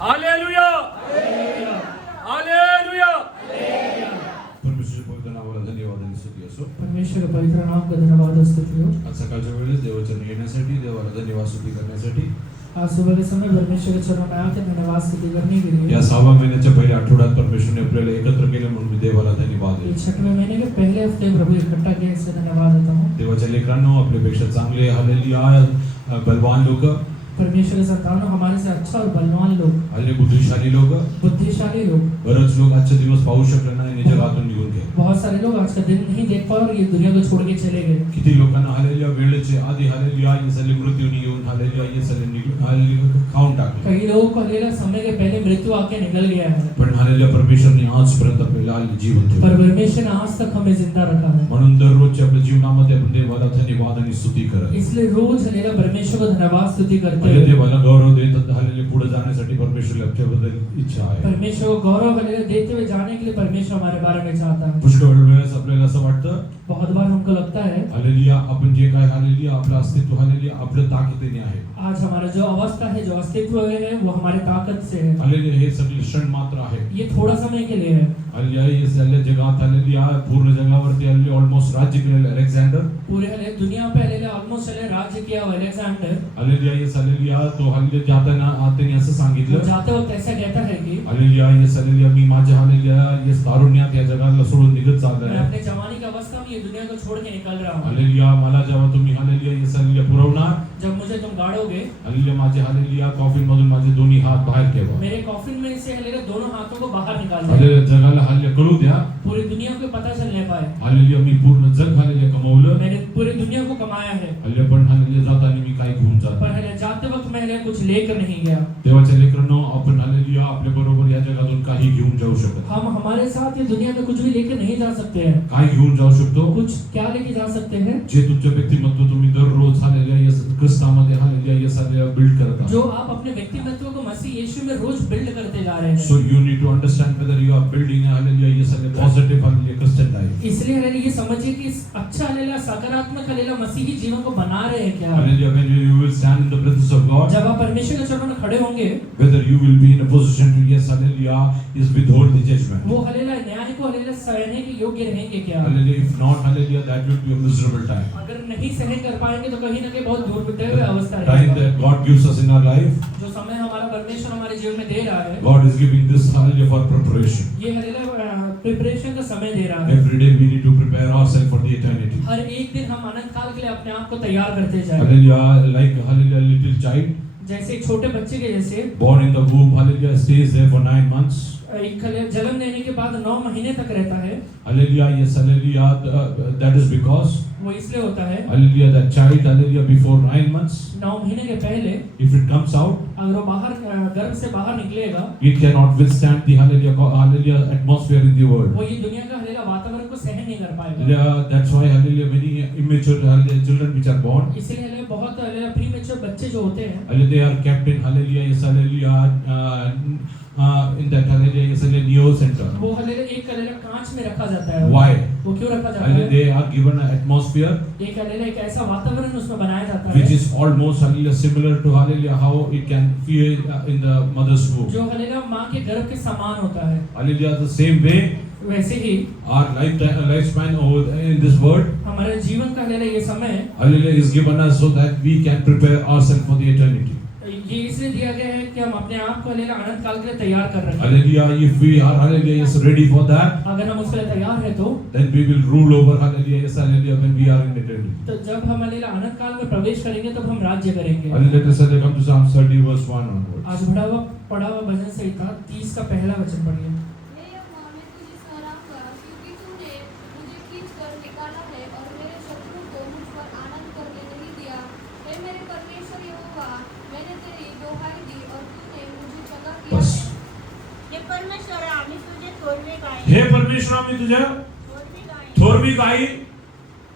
Hallelujah hallelujah. परमेश्वराच्या पवित्र नावाला धन्यवाद आणि स्तुती असो. परमेश्वर के पवित्र नाम का धन्यवाद और स्तुति हो. आज सकाळच्या वेळेस देवाचरण येण्यासाठी, देवाला धन्यवाद स्तुती करण्यासाठी, आज सुबह के समय परमेश्वर के चरणों में आकर धन्यवाद स्तुति करने के लिए या 6व्या महिन्याच्या पहिल्या आठवड्यात परमेश्वरने आपल्याला एकत्र केले म्हणून मी देवाला धन्यवाद ये देतो. 6वें महीने के पहले हफ्ते प्रभु इकट्ठा किए इससे धन्यवाद देता हूँ. देवाच्या लेकरांनो, आपल्यापेक्षा चांगले हालेलुया बलवान लोक, परमेश्वर के संतानों हमारे से अच्छा और बलवान लोग, हल्ले बुद्धिशाली लोक, बुद्धिशाली लोग, बरेच लोक आजचे दिवस पाहू शकले नाही आणि जगातून निघून गेले. बहुत सारे लोग आज का दिन नहीं देख पाए और ये दुनिया को छोड़ के चले गए. किती लोकांना हालेलुया वेळेचे आधी हालेलुया ये सगळे मृत्यूने येऊन हालेलुया ये सगळे हालेलुया खाऊन टाकले. कई लोगों को हालेलुया समय के पहले मृत्यु आके निकल गया है, पण हालेलुया परमेश्वरने आजपर्यंत आपल्याला जीवन पर ठेवले. परमेश्वर ने आज तक हमें जिंदा रखा है. म्हणून दररोजच्या आपल्या जीवनामध्ये आपण देवाला धन्यवाद आणि स्तुती करावी. इसलिए रोज हालेलुया परमेश्वर को धन्यवाद स्तुति करते म्हणजे हैं. देवाला गौरव देत हालेलुया पुढे जाण्यासाठी परमेश्वराला आपल्याबद्दल इच्छा आहे. परमेश्वर को गौरव हालेलुया देते हुए जाने के लिए परमेश्वर हमारे बारे में चाहता है. पुष्कळ वेळेस आपल्याला असं वाटतं बहुत बार हमको लगता है हालेलुया आपण जे काय हालेलुया आपलं अस्तित्व हालेलुया आपल्या ताकदीने आहे. आज हमारा जो अवस्था है, जो अस्तित्व है, वो हमारी ताकत से है. हालेलुया हे सगळे क्षण मात्र आहे. ये थोड़ा समय के लिए है. हालेलुया हे सगळ्या जगात हालेलुया पूर्ण जगावरती हालेलुया ऑलमोस्ट राज्य केलेलं अलेक्झांडर, पूरे हालेलुया दुनिया पे हालेलुया ऑलमोस्ट हालेलुया राज्य किया हुआ अलेक्जेंडर, हालेलुया ये हालेलुया तो हालेलुया जाताना आताने असं वो सांगितलं जाते वक्त ऐसा कहता है कि हालेलुया ये हालेलुया मी माझ्या हालेलुया ये तारुण्यात या जगाला सोडून निघत चाललोय. मैं अपने जवानी की अवस्था में ये दुनिया को छोड़ के निकल रहा हूँ. हालेलुया मला जेव्हा तुम्ही हालेलुया ये हालेलुया पुरवणार जब मुझे तुम गाड़ोगे, हालेलुया माझे हालेलुया कॉफिन मधून माझे दोन्ही हात बाहेर ठेवा. मेरे कॉफिन में से हालेलुया दोनों हाथों को बाहर निकाल दे. हालेलुया जगाला हालेलुया कळू द्या पूरी दुनिया को पता चलने पाए हालेलुया मी पूर्ण जग हालेलुया कमवलं. मैंने पूरी दुनिया को कमाया है, हालेलुया पण हालेलुया जाताना मी काही घेऊन जात पर नाही. हालेलुया जाते वक्त मैं हालेलुया कुछ लेकर नहीं गया. देवाच्या लेकरांनो, आपण हालेलुया आपल्या बरोबर या जगातून काही घेऊन जाऊ शकत. हम हमारे साथ ये दुनिया में कुछ भी लेकर नहीं जा सकते हैं. काय घेऊन जाऊ शकतो? कुछ क्या लेके जा सकते हैं? जे तुमचं व्यक्तिमत्व तुम्ही दररोज हालेलुया या ख्रिस्तामध्ये हालेलुया या हालेलुया बिल्ड करत आहात. जो आप अपने व्यक्तिमत्व को मसीह यीशु में रोज बिल्ड करते जा रहे हैं. So you need to understand whether you are building a hallelujah yes a positive hallelujah Christian life. इसलिए हालेलुया ये समझिए कि इस अच्छा हालेलुया सकारात्मक हालेलुया मसीही जीवन को बना रहे हैं क्या. Hallelujah, when you will stand in the presence of God, जब आप परमेश्वर के चरणों में खड़े होंगे, whether you will be in a position to yes hallelujah is withhold the judgment. वो हालेलुया न्याय को हालेलुया सहने के योग्य रहेंगे क्या. Hallelujah, if not hallelujah that will be a miserable time. अगर नहीं सहन कर पाएंगे तो कहीं ना कहीं बहुत दूर बिते हुए अवस्था Time रहेगी. that God gives us in our life, जो समय हमारा परमेश्वर हमारे जीवन में दे रहा है, God is giving this hallelujah for preparation. ये हालेलुया प्रिपरेशन का समय दे रहा है. Every day we need to prepare ourselves for the eternity. हर एक दिन हम अनंत काल के लिए अपने आप को तैयार करते जाएं. Hallelujah, like hallelujah little child जैसे एक छोटे बच्चे के जैसे born in the womb, hallelujah stays there for 9 months. एक जन्म लेने के बाद 9 महीने तक रहता है. Hallelujah, yes, hallelujah. That is because, वो इसलिए होता है hallelujah, that child, hallelujah, before 9 months, 9 महीने के पहले if it comes out, अगर वो बाहर गर्भ से बाहर निकलेगा, it cannot withstand the hallelujah atmosphere in the world. वो ये दुनिया का हालेलुया वातावरण को सहन नहीं कर पाएगा. Yeah, that's why hallelujah many immature hallelujah children which are born, इसीलिए हालेलुया बहुत हालेलुया प्रीमेच्योर बच्चे जो होते हैं, hallelujah, they are kept in hallelujah, yes, hallelujah, in that hallelujah, yes, hallelujah neo center. वो हालेलुया एक हालेलुया कांच में रखा जाता है. Why? वो क्यों रखा जाता Hallelujah, है? they are given an atmosphere एक हालेलुया एक ऐसा वातावरण उसमें बनाया जाता which है is almost hallelujah similar to hallelujah how it can feel in the mother's womb. जो हालेलुया माँ के गर्भ के समान होता है. Hallelujah, the same way वैसे ही our lifespan over in this world, हमारे जीवन का हालेलुया ये समय hallelujah, is given us so that we can prepare ourselves for the eternity. ये इसलिए दिया गया है कि हम अपने आप को हालेलुया अनंत काल के लिए तैयार कर रहे हैं. Hallelujah, if we are hallelujah yes ready for that, अगर हम उसके लिए तैयार हैं then we will rule over hallelujah yes hallelujah when we are in eternity. तो जब हम हालेलुया अनंत काल में प्रवेश करेंगे तब हम राज्य करेंगे. Hallelujah, let us come to Psalm 30 verse 1 onwards. आज पढ़ा हुआ भजन संहिता 30 का पहला वचन पढ़िए. हे यहोवा, मैं तुझी सराहना क्योंकि तूने मुझे खींचकर निकाला है और मेरे शत्रु को मुझ पर आनंद करने नहीं दिया. हे मेरे परमेश्वर यहोवा, मैंने तेरी दोहाई दी और तूने मुझे जगा किया बस. है. हे परमेश्वर, आम्ही तुझे थोरवे गाय हे परमेश्वर, आम्ही तुझ्या थोरवी गाय थोरवी गाई,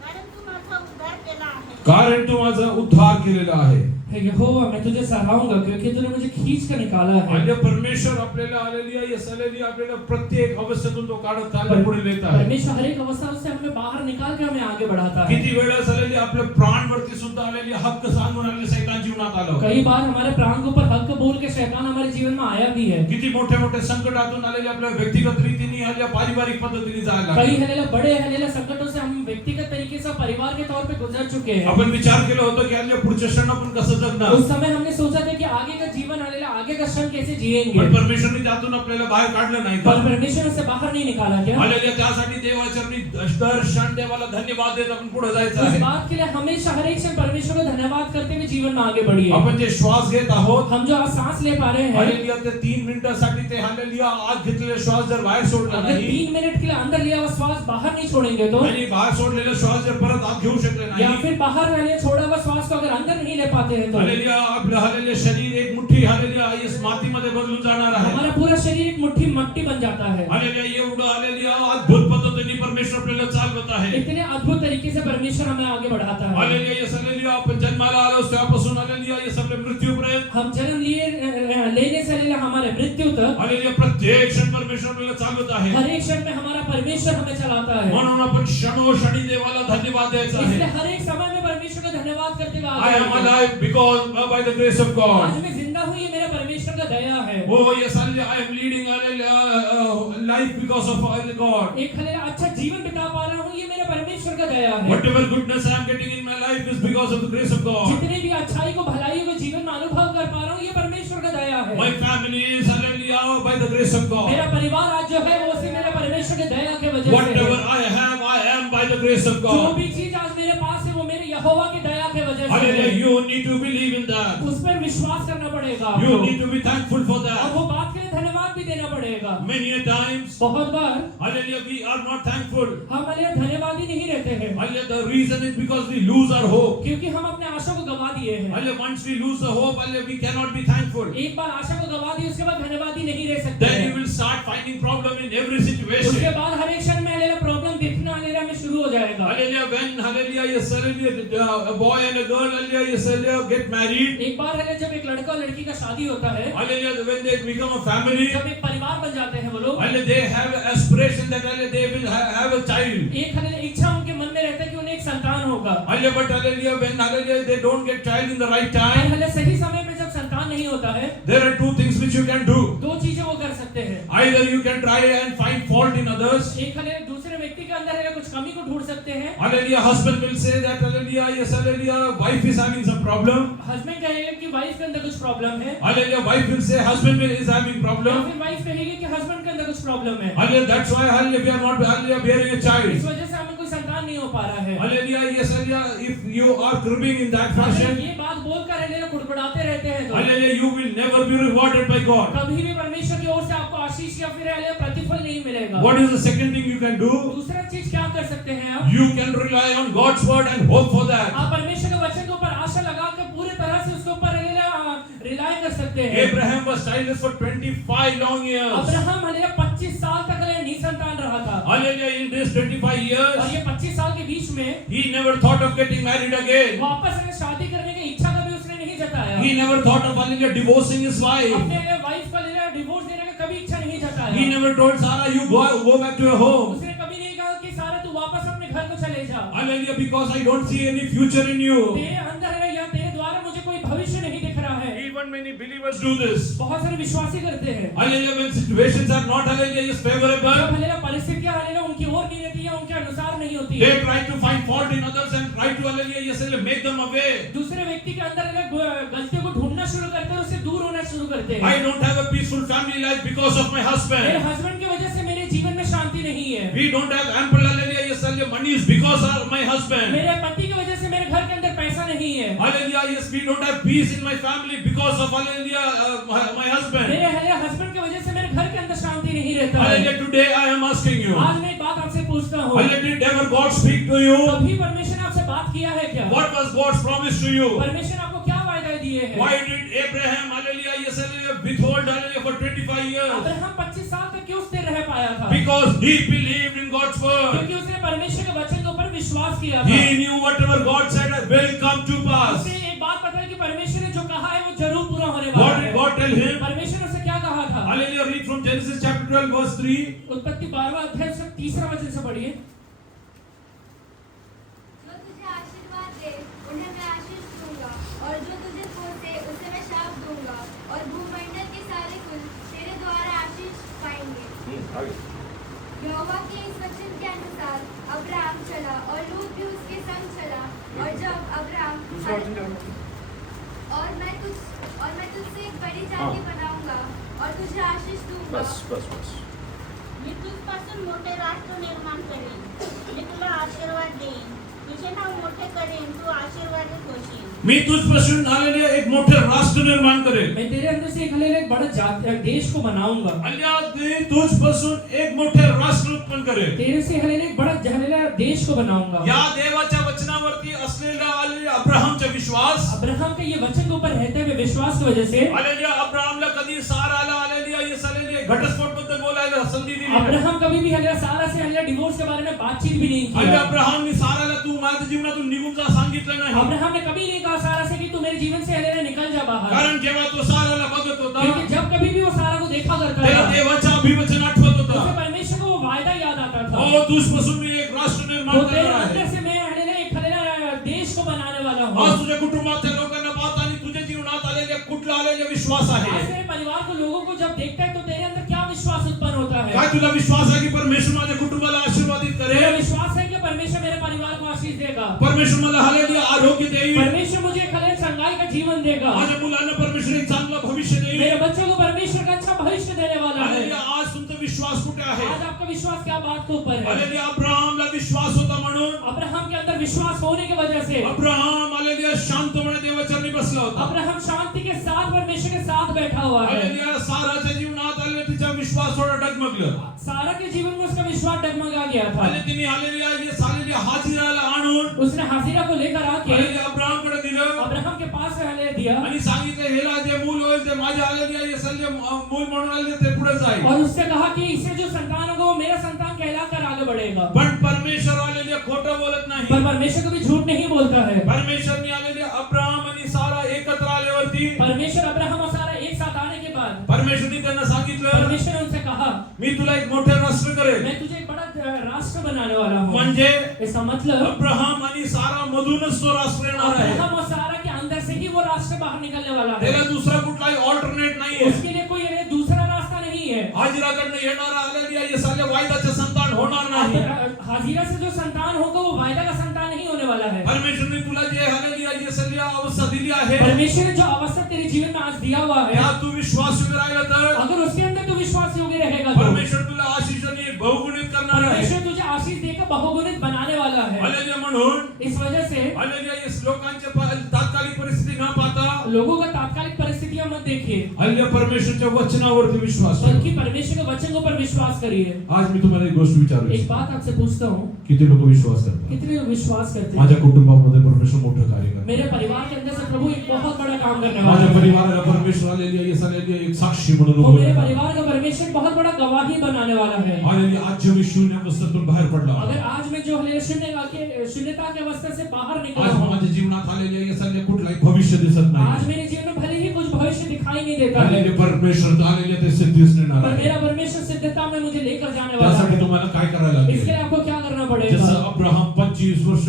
कारण तू माझा उद्धार केला आहे. कारण तू माझा उद्धार केलेला आहे. यहोवा मैं तुझे सराहूंगा क्योंकि तूने मुझे खींच कर निकाला है। आणि परमेश्वर आपल्याला हालेलुया येस हालेलुया आपल्याला प्रत्येक अवस्थेतून तो काढत चालला पुढे नेत आहे. परमेश्वर हर एक अवस्था से हमें बाहर निकाल के हमें आगे बढ़ाता है। किती वेळा हालेलुया आपल्या प्राणवरती सुद्धा हालेलुया हक्क सांगून आले शैतान जीवनात आलं. कई बार हमारे प्राण के ऊपर हक बोल के शैतान हमारे जीवन में आया भी है। किती मोठे मोठे संकटातून आलेले आपल्या व्यक्तिगत रीतीने हालेलुया पारिवारिक पद्धतीने जायला कई लागले. हलेला बड़े हलेला संकटों से हम व्यक्तिगत तरीके से परिवार के तौर पे गुजर चुके हैं। आपण विचार केला होता की हालेलुया पुढचे क्षण आपण कसं जगणार. उस समय हमने सोचा था कि आगे का जीवन हलेला आगे का क्षण कैसे जिएंगे, पण परमेश्वरने त्यातून आपल्याला बाहेर काढलं नाही पर का. परमेश्वर से बाहर नहीं निकाला क्या? हालेलुया त्यासाठी देवाचरणी दर क्षण देवाला धन्यवाद देत आपण पुढे जायचं इस आहे. बात के लिए हमेशा हर एक क्षण परमेश्वर को धन्यवाद करते हुए जीवन में आगे बढ़िए। आपण जे श्वास घेत आहोत हम जो आज सांस ले पा रहे हैं, हालेलुया ते 3 मिनिटासाठी ते हालेलुया आत घेतलेले श्वास जर बाहेर सोडला अगर नाही 3 मिनट के लिए अंदर लिया हुआ श्वास बाहर नहीं छोड़ेंगे तो, आणि बाहेर सोडलेले श्वास जर परत आत घेऊ शकले या नाही फिर बाहर रहने छोड़ा हुआ श्वास को अगर अंदर नहीं ले पाते हैं तो हालेलुया आपलं हालेलुया शरीर एक मुठ्ठी हालेलुया इस मातीमध्ये बदलून जाणार आहे. हमारा पूरा शरीर एक मुट्ठी मट्टी बन जाता है। हालेलुया एवढं हालेलुया अद्भुत पद्धतीने परमेश्वर आपल्याला चालवत आहे. इतने अद्भुत तरीके से परमेश्वर हमें आगे बढ़ाता है। हालेलुया येस हालेलुया आपण जन्माला आलो त्यापासून हालेलुया येस आपल्या मृत्यूपर्यंत हम जन्म लेने से लेकर हमारे मृत्यु तक हालेलुया प्रत्येक क्षण परमेश्वर आपल्याला चालवत आहे. हर एक क्षण में हमारा परमेश्वर हमें चलाता है। म्हणून आपण क्षणोक्षणी देवाला धन्यवाद द्यायचा इसलिए आहे. हर एक समय में परमेश्वर का धन्यवाद करते हुए I आगे am बढ़ते हैं। alive because by the grace of God. आज मैं जिंदा हूँ, ये मेरा परमेश्वर का दया है। Oh yes, hallelujah. I am leading life because of God. एक हले अच्छा जीवन बिता पा रहा हूँ, ये मेरा परमेश्वर का दया है। Whatever goodness I am getting in my life is because of the grace of God. जितने भी अच्छाई को भलाई को जीवन में अनुभव कर पा रहा हूँ, ये परमेश्वर का दया है। My family is hallelujah by the grace of God. मेरा परिवार आज जो है वो सिर्फ मेरे परमेश्वर के दया के वजह से Whatever है। I have, I am by the grace of जो God. भी चीज आज मेरे पास है वो मेरे यहोवा की दया के वजह से Hallelujah. है। You need to believe in that. उस पर विश्वास करना पड़ेगा You आपको। need to be thankful for और that. वो बात के लिए धन्यवाद भी देना पड़ेगा। Many a times, बहुत बार hallelujah, we are not thankful. हम हले धन्यवादी नहीं रहते हैं, Hallelujah. The reason is because we lose our hope. क्योंकि हम अपने आशा को गवा दिए हैं। Hallelujah. Once we lose the hope, hallelujah, we cannot be thankful. एक बार आशा को गवा दी, उसके बाद धन्यवादी नहीं रह सकते Then you हैं। will start finding problem in every उसके situation. बाद हर एक क्षण में हलेला प्रॉब्लम दिखना हलेला में शुरू हो जाएगा। Hallelujah. When hallelujah, yes, hallelujah, a boy and a girl, hallelujah, yes, hallelujah, get married. एक बार हले जब एक लड़का और लड़की का शादी होता है, Hallelujah. When they become a family, जब एक परिवार बन जाते हैं वो लोग, hallelujah, they have an aspiration that hallelujah, they will have a child. एक हले इच्छा उनके मन में रहता है कि उन्हें एक संतान होगा। Hallelujah. But hallelujah, when hallelujah, they don't get child in the right और time, हले सही समय पे जब संतान नहीं होता है, there are two things which you can do. दो चीजें वो कर सकते हैं। Either you can try and find fault in others. एक हले दूसरे व्यक्ति के अंदर हले कुछ कमी को ढूंढ सकते हैं। Hallelujah. Husband will say that hallelujah, yes, hallelujah, wife is having some problem. Husband कहेगा कि वाइफ के अंदर कुछ प्रॉब्लम है, Hallelujah. Wife will say husband is having या problem. फिर वाइफ कहेगी कि हस्बैंड के अंदर कुछ प्रॉब्लम है, Hallelujah. That's why hallelujah, we are not hallelujah, bearing a इस child. वजह से हमें कोई संतान नहीं हो पा रहा है। Hallelujah. Yes, hallelujah. If you are cribbing in that अगर fashion, ये बात बोलकर हलेला कुड़कुड़ाते रहते हैं तो hallelujah, you will never be rewarded by God. कभी भी परमेश्वर की ओर से आपको आशीष या फिर हलेला प्रतिफल नहीं मिलेगा। What is the second thing you can do? दूसरा चीज क्या कर सकते हैं आप? You can rely on God's word and hope for that. आप परमेश्वर के वचन के ऊपर आशा लगा कर पूरे तरह से उसके ऊपर रिलाय कर सकते हैं। Abraham was childless for 25 long years. Abraham हलेला 25 साल तक हलेला निसंतान रहा था, Hallelujah. In this 25 और years, ये 25 साल के बीच में he never thought of getting married again. वापस हमें शादी करने की इच्छा कभी उसने नहीं जताया। He never thought of hallelujah, divorcing his wife. अपने वाइफ का लेना डिवोर्स देने का कभी इच्छा नहीं जताया। He never told Sarah, you go back to your home. उसने कभी नहीं कहा कि सारा तू वापस अपने घर को चले जा, Hallelujah. Because I don't see any future in you. तेरे अंदर है या तेरे द्वारा मुझे कोई भविष्य नहीं दिख रहा है। Even many believers do this. बहुत सारे विश्वासी करते हैं। Hallelujah. When situations are not hallelujah, is जब favorable, हलेला परिस्थितियां हलेला उनकी ओर नहीं रहती है, उनके अनुसार नहीं होती they है, try to find fault in others and try to hallelujah, yes, hallelujah, make them away. दूसरे व्यक्ति के अंदर हलेला गलतियों को ढूंढना शुरू करते हैं, उससे दूर होना शुरू करते हैं। I don't have a peaceful family life because of my मेरे husband. हस्बैंड की वजह से मेरे जीवन में शांति नहीं है, We don't have ample hallelujah, yes, hallelujah, money is because of my husband. मेरे पति की वजह से मेरे घर के अंदर पैसा नहीं है, Hallelujah, yes, we don't have peace in my family because of hallelujah, my husband. मेरे हस्बैंड की वजह से मेरे घर के अंदर शांति नहीं रहता है। Hallelujah, today I am asking you. आज मैं एक बात आपसे पूछता हूँ, Hallelujah, did ever God speak to you? कभी परमेश्वर ने आपसे बात किया है क्या? What was God's promise to you? परमेश्वर ने आपको क्या वायदा दिए हैं? Why did Abraham, hallelujah, yes, hallelujah, withhold hallelujah for 25 years? Abraham 25 साल तक क्यों स्थिर रह पाया था? Because he believed in God's word. क्योंकि उसने परमेश्वर के वचन के ऊपर विश्वास किया था। He knew whatever God said will come to pass. उसने एक बात पता है कि परमेश्वर ने जरूर पूरा होने वाला What है। did God tell him? परमेश्वर ने उसे क्या कहा था? Hallelujah. Read from Genesis chapter 12 verse 3. उत्पत्ति 12वां अध्याय उसका 3रा वचन से पढ़िए। जो तुझे आशीर्वाद दे उन्हें मैं आशीष दूंगा और जो तुझे कोसे उसे मैं शाप दूंगा और भूमंडल के सारे कुल तेरे द्वारा आशीष पाएंगे। यहोवा के इस वचन के अनुसार अब्राहम चला और लूत भी उसके संग चला और जब अब्राहम और मैं तुझसे एक बड़ी जाति बनाऊंगा और तुझे आशीष दूंगा। मी तुझपासून मोठे राष्ट्र निर्माण करेन, मी तुला आशीर्वाद देईन, तुझे नाव मोठे करेन, तू आशीर्वादित होशील। मी तुझपासून हालेलुया एक मोठे राष्ट्र निर्माण करेल. मैं तेरे अंदर से एक हालेलुया एक बड़ा देश को बनाऊंगा। हालेलुया मी तुझपासून एक मोठे राष्ट्र उत्पन्न करेल. तेरे से हालेलुया एक बड़ा हालेलुया देश को बनाऊंगा। या देवाच्या वचनावरती असलेला हालेलुया अब्राहमचा विश्वास, अब्राहम के ये वचन के ऊपर रहते हुए विश्वास की वजह से हालेलुया अब्राहमला कधी साराला हालेलुया ये हालेलुया घटस्फोट बद्दल बोलायला संधी दिली. अब्राहम कभी भी हालेलुया सारा से हालेलुया डिवोर्स के बारे में बातचीत भी नहीं हालेलुया की। अब्राहमने साराला तू माझ्या जीवनातून निघून जा सांगितलं नाही. अब्राहम ने कभी नहीं कहा सारा से कि तू मेरे जीवन से हालेलुया निकल जा बाहर। कारण जेव्हा तो साराला बघत होता क्योंकि जब कभी भी वो सारा को देखा करता त्याला था, देवाचा अभिवचन आठवत उसे होता. परमेश्वर को वो वायदा याद आता था। ओ तुझपासून मी एक राष्ट्र निर्माण तो तेरे करणार अंदर आहे. से मैं हालेलुया एक हालेलुया देश को बनाने वाला हूँ। आज तुझ्या कुटुंबाच्या लोकांना पाहता आणि तुझ्या जीवनात आलेले कुठला आलेले विश्वास आज आहे. मेरे परिवार को लोगों को जब देखता है तो तेरे अंदर क्या विश्वास उत्पन्न होता है? काय तुला विश्वास आहे की परमेश्वर माझ्या कुटुंबाला आशीर्वादित मेरा करेल. विश्वास है कि परमेश्वर मेरे परिवार को आशीष देगा। परमेश्वर मला हालेलुया आरोग्य देईल. परमेश्वर मुझे एक हालेलुया संगाई का जीवन देगा। माझ्या मुलांना परमेश्वर एक चांगलं भविष्य देईल. मेरे बच्चों को परमेश्वर का अच्छा भविष्य देने वाला है। हालेलुया आज तुमचा विश्वास कुठे आहे? आज आपका विश्वास क्या बात के ऊपर है? हालेलुया अब्राहमला विश्वास होता म्हणून अब्राहम के अंदर विश्वास होने की वजह से अब्राहम हालेलुया शांतपणे देवाचरणी बसला होता. अब्राहम शांति के साथ परमेश्वर के साथ बैठा हुआ है। हालेलुया साराच्या जीवनात आलेला तिचा विश्वास थोडा डगमगलं. सारा के जीवन में उसका विश्वास डगमगा गया था। आणि तिने हालेलुया ये हालेलुया हाजिराला आणून उसने हाजिरा को लेकर आके हालेलुया अब्राहमकडे दिलं अब्राहम के पास हालेलुया दिया आणि सांगितलं हेला जे मूल होईल ते माझ्या हालेलुया ये सल्ले मूल म्हणून आले ते पुढे जाईल. और उससे कहा कि इससे जो संतान होगा वो मेरा संतान कहलाकर आगे बढ़ेगा। पण परमेश्वर हालेलुया खोटं बोलत नाही. पर परमेश्वर कभी झूठ नहीं बोलता है। परमेश्वरने हालेलुया अब्राहम आणि सारा एकत्र आल्यावरती परमेश्वर अब्राहम और सारा एक साथ आने के बाद परमेश्वरने त्यांना सांगितलं परमेश्वर ने उनसे कहा मी तुला एक मोठे राष्ट्र करेल. मैं तुझे एक बड़ा राष्ट्र बनाने वाला हूँ। म्हणजे इसका मतलब अब्राहम आणि सारा मधूनच तो राष्ट्र येणार आहे. अब्राहम और सारा के अंदर से ही वो राष्ट्र बाहर निकलने वाला है। त्याला दुसरा कुठलाही ऑल्टरनेट नाहीये. उसके लिए कोई दूसरा रास्ता नहीं है। हाजिराकडनं येणारा हालेलुया ये साले वायदाचे संतान होणार नाही. हाजिरा से जो संतान होगा वो वायदा का संतान नहीं होने वाला है। परमेश्वरने तुला जे हालेलुया ये सल्ले अवस्था दिली आहे परमेश्वर ने जो अवसर तेरे जीवन में आज दिया हुआ है, त्यात तू विश्वास योग्य राहिला तर अगर उसके अंदर तू विश्वास योग्य रहेगा तो परमेश्वर तुला आशिषाने बहुगुणित करणार आहे. परमेश्वर तुझे आशीष देकर बहुगुणित बनाने वाला है। हालेलुया म्हणून इस वजह से हालेलुया इस लोकांच्या तात्कालिक परिस्थिती न पाहता लोगों का तात्कालिक परिस्थितियां मत देखिए, हालेलुया परमेश्वरच्या वचनावरती विश्वास ठेवा. बल्कि परमेश्वर के वचन पर विश्वास करिए। आज मी तुम्हाला एक गोष्ट विचारू एक इच्छितो. बात आपसे पूछता हूँ, किती लोक विश्वास करतात? कितने लोग विश्वास करते हैं? माझ्या कुटुंबामध्ये परमेश्वर मोठं कार्य करतात. मेरे परिवार के अंदर से प्रभु एक बहुत बड़ा काम करने वाला माझ्या है। परिवाराला परमेश्वर हालेलुया ये हालेलुया एक साक्षी म्हणून वो उभं मेरे करणार. परिवार का परमेश्वर बहुत बड़ा गवाही बनाने वाला है। हालेलुया आज जे मी शून्य अवस्थेतून बाहेर पडलो अगर आज मैं जो हालेलुया शून्यता के अवस्था से बाहर निकला आज हूँ, माझ्या जीवनात हालेलुया ये हालेलुया कुठलाही भविष्य दिसत आज नाही. मेरे जीवन में भले ही कुछ भविष्य दिखाई नहीं देता है, हालेलुया परमेश्वर हालेलुया ते सिद्धीस नेणार पर आहे. मेरा परमेश्वर सिद्धता में मुझे लेकर जाने वाला त्यासाठी है। तुम्हाला काय करायला इसके लागेल? लिए आपको क्या करना जसं पड़ेगा? अब्राहम 25 वर्ष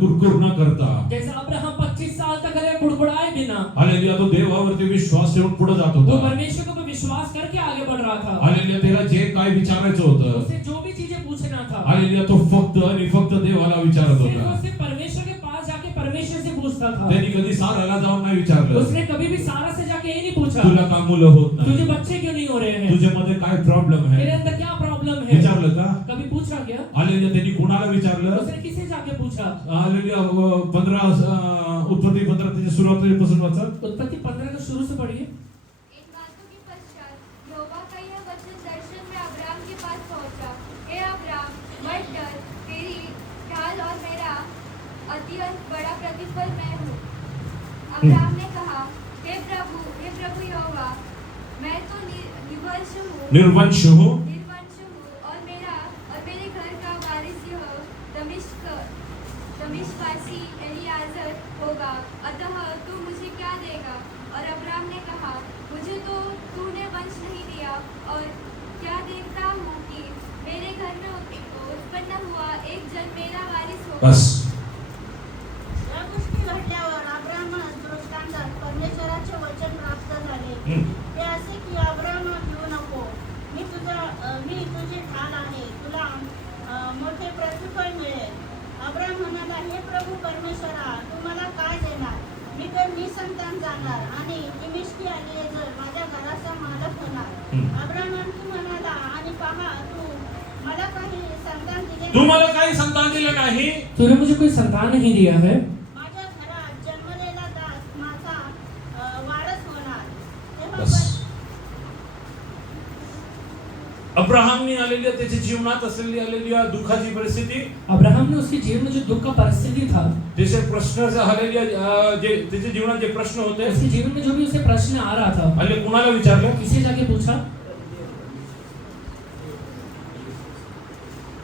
कुरकुर न करता जैसे अब्राहम 25 साल तक हालेलुया कुड़कुड़ाए बिना हालेलुया तो देवावरती विश्वास ठेवून पुढे जात वो होता. परमेश्वर को विश्वास करके आगे बढ़ रहा था। हालेलुया त्याला जे काय विचारायचं होतं उसे जो भी चीजें पूछना था, हालेलुया तो फक्त आणि फक्त देवाला विचारत सिर्फ होता. और सिर्फ परमेश्वर के पास जाके परमेश्वर से पूछता था। त्यांनी कधी साराला जाऊन नाही विचारलं उसने कभी भी सारा से जाके ये नहीं पूछा तुला का मुलं होत तुझे नाही, बच्चे क्यों नहीं हो रहे हैं, तुझ्या मध्ये काय प्रॉब्लेम तेरे आहे, अंदर क्या प्रॉब्लम है, विचारलं का? कभी पूछा क्या? हालेलुया त्यांनी कोणाला विचारलं? उसने किसे जाके पूछा? हालेलुया 15 उत्पत्ती 15 त्याच्या सुरुवातीपासून वाचा. उत्पत्ति 15 को शुरू से पढ़िए। इन बातों के पश्चात यहोवा का यह वचन दर्शन में अब्राम के पास पहुंचा। हे अब्राम, मत डर, तेरी ढाल और मेरा अत्यंत बड़ा प्रतिफल मैं हूँ। अब्राम ने कहा, हे प्रभु यहोवा, मैं तो निर्वंश हूँ निर्वंश हो और मेरे घर का वारिस यह दमिश्कवासी एलियाजर होगा, अतः तू मुझे क्या देगा? और अब्राम बस या गोष्टी घडल्यावर अब्राहमास दृष्टांतात परमेश्वराचे वचन प्राप्त झाले. ते असे की अब्राहम भिवू नको, मी तुझे ढाल आहे, तुला मोठे प्रतिफळ मिळेल. अब्राहम म्हणाला, हे प्रभू परमेश्वरा, तू मला काय देणार? मी तर निसंतान जाणार आणि दिमिश्की एलीएझर माझ्या घराचा मालक होणार. अब्राहम आणखी म्हणाला, आणि पहा, तू मला काही संतान दिले तू मला काही संतान दिलं नाही, तूने मुझे कोई संतान नहीं दिया है. माझ्या घरात जन्मलेला दास माझा वारस होणार. तेव्हा बस अब्राहमने आलेल्या त्याच्या जीवनात असलेली आलेल्या दुःखाची परिस्थिती, अब्राहम ने उसके जीवन में जो दुख का परिस्थिति था, त्याचे प्रश्न आलेल्या जे त्याच्या जीवनात जे प्रश्न होते, उसके जीवन में जो भी उसे प्रश्न आ रहा था, आणि कुणाला विचारलं? किसे जाके पूछा?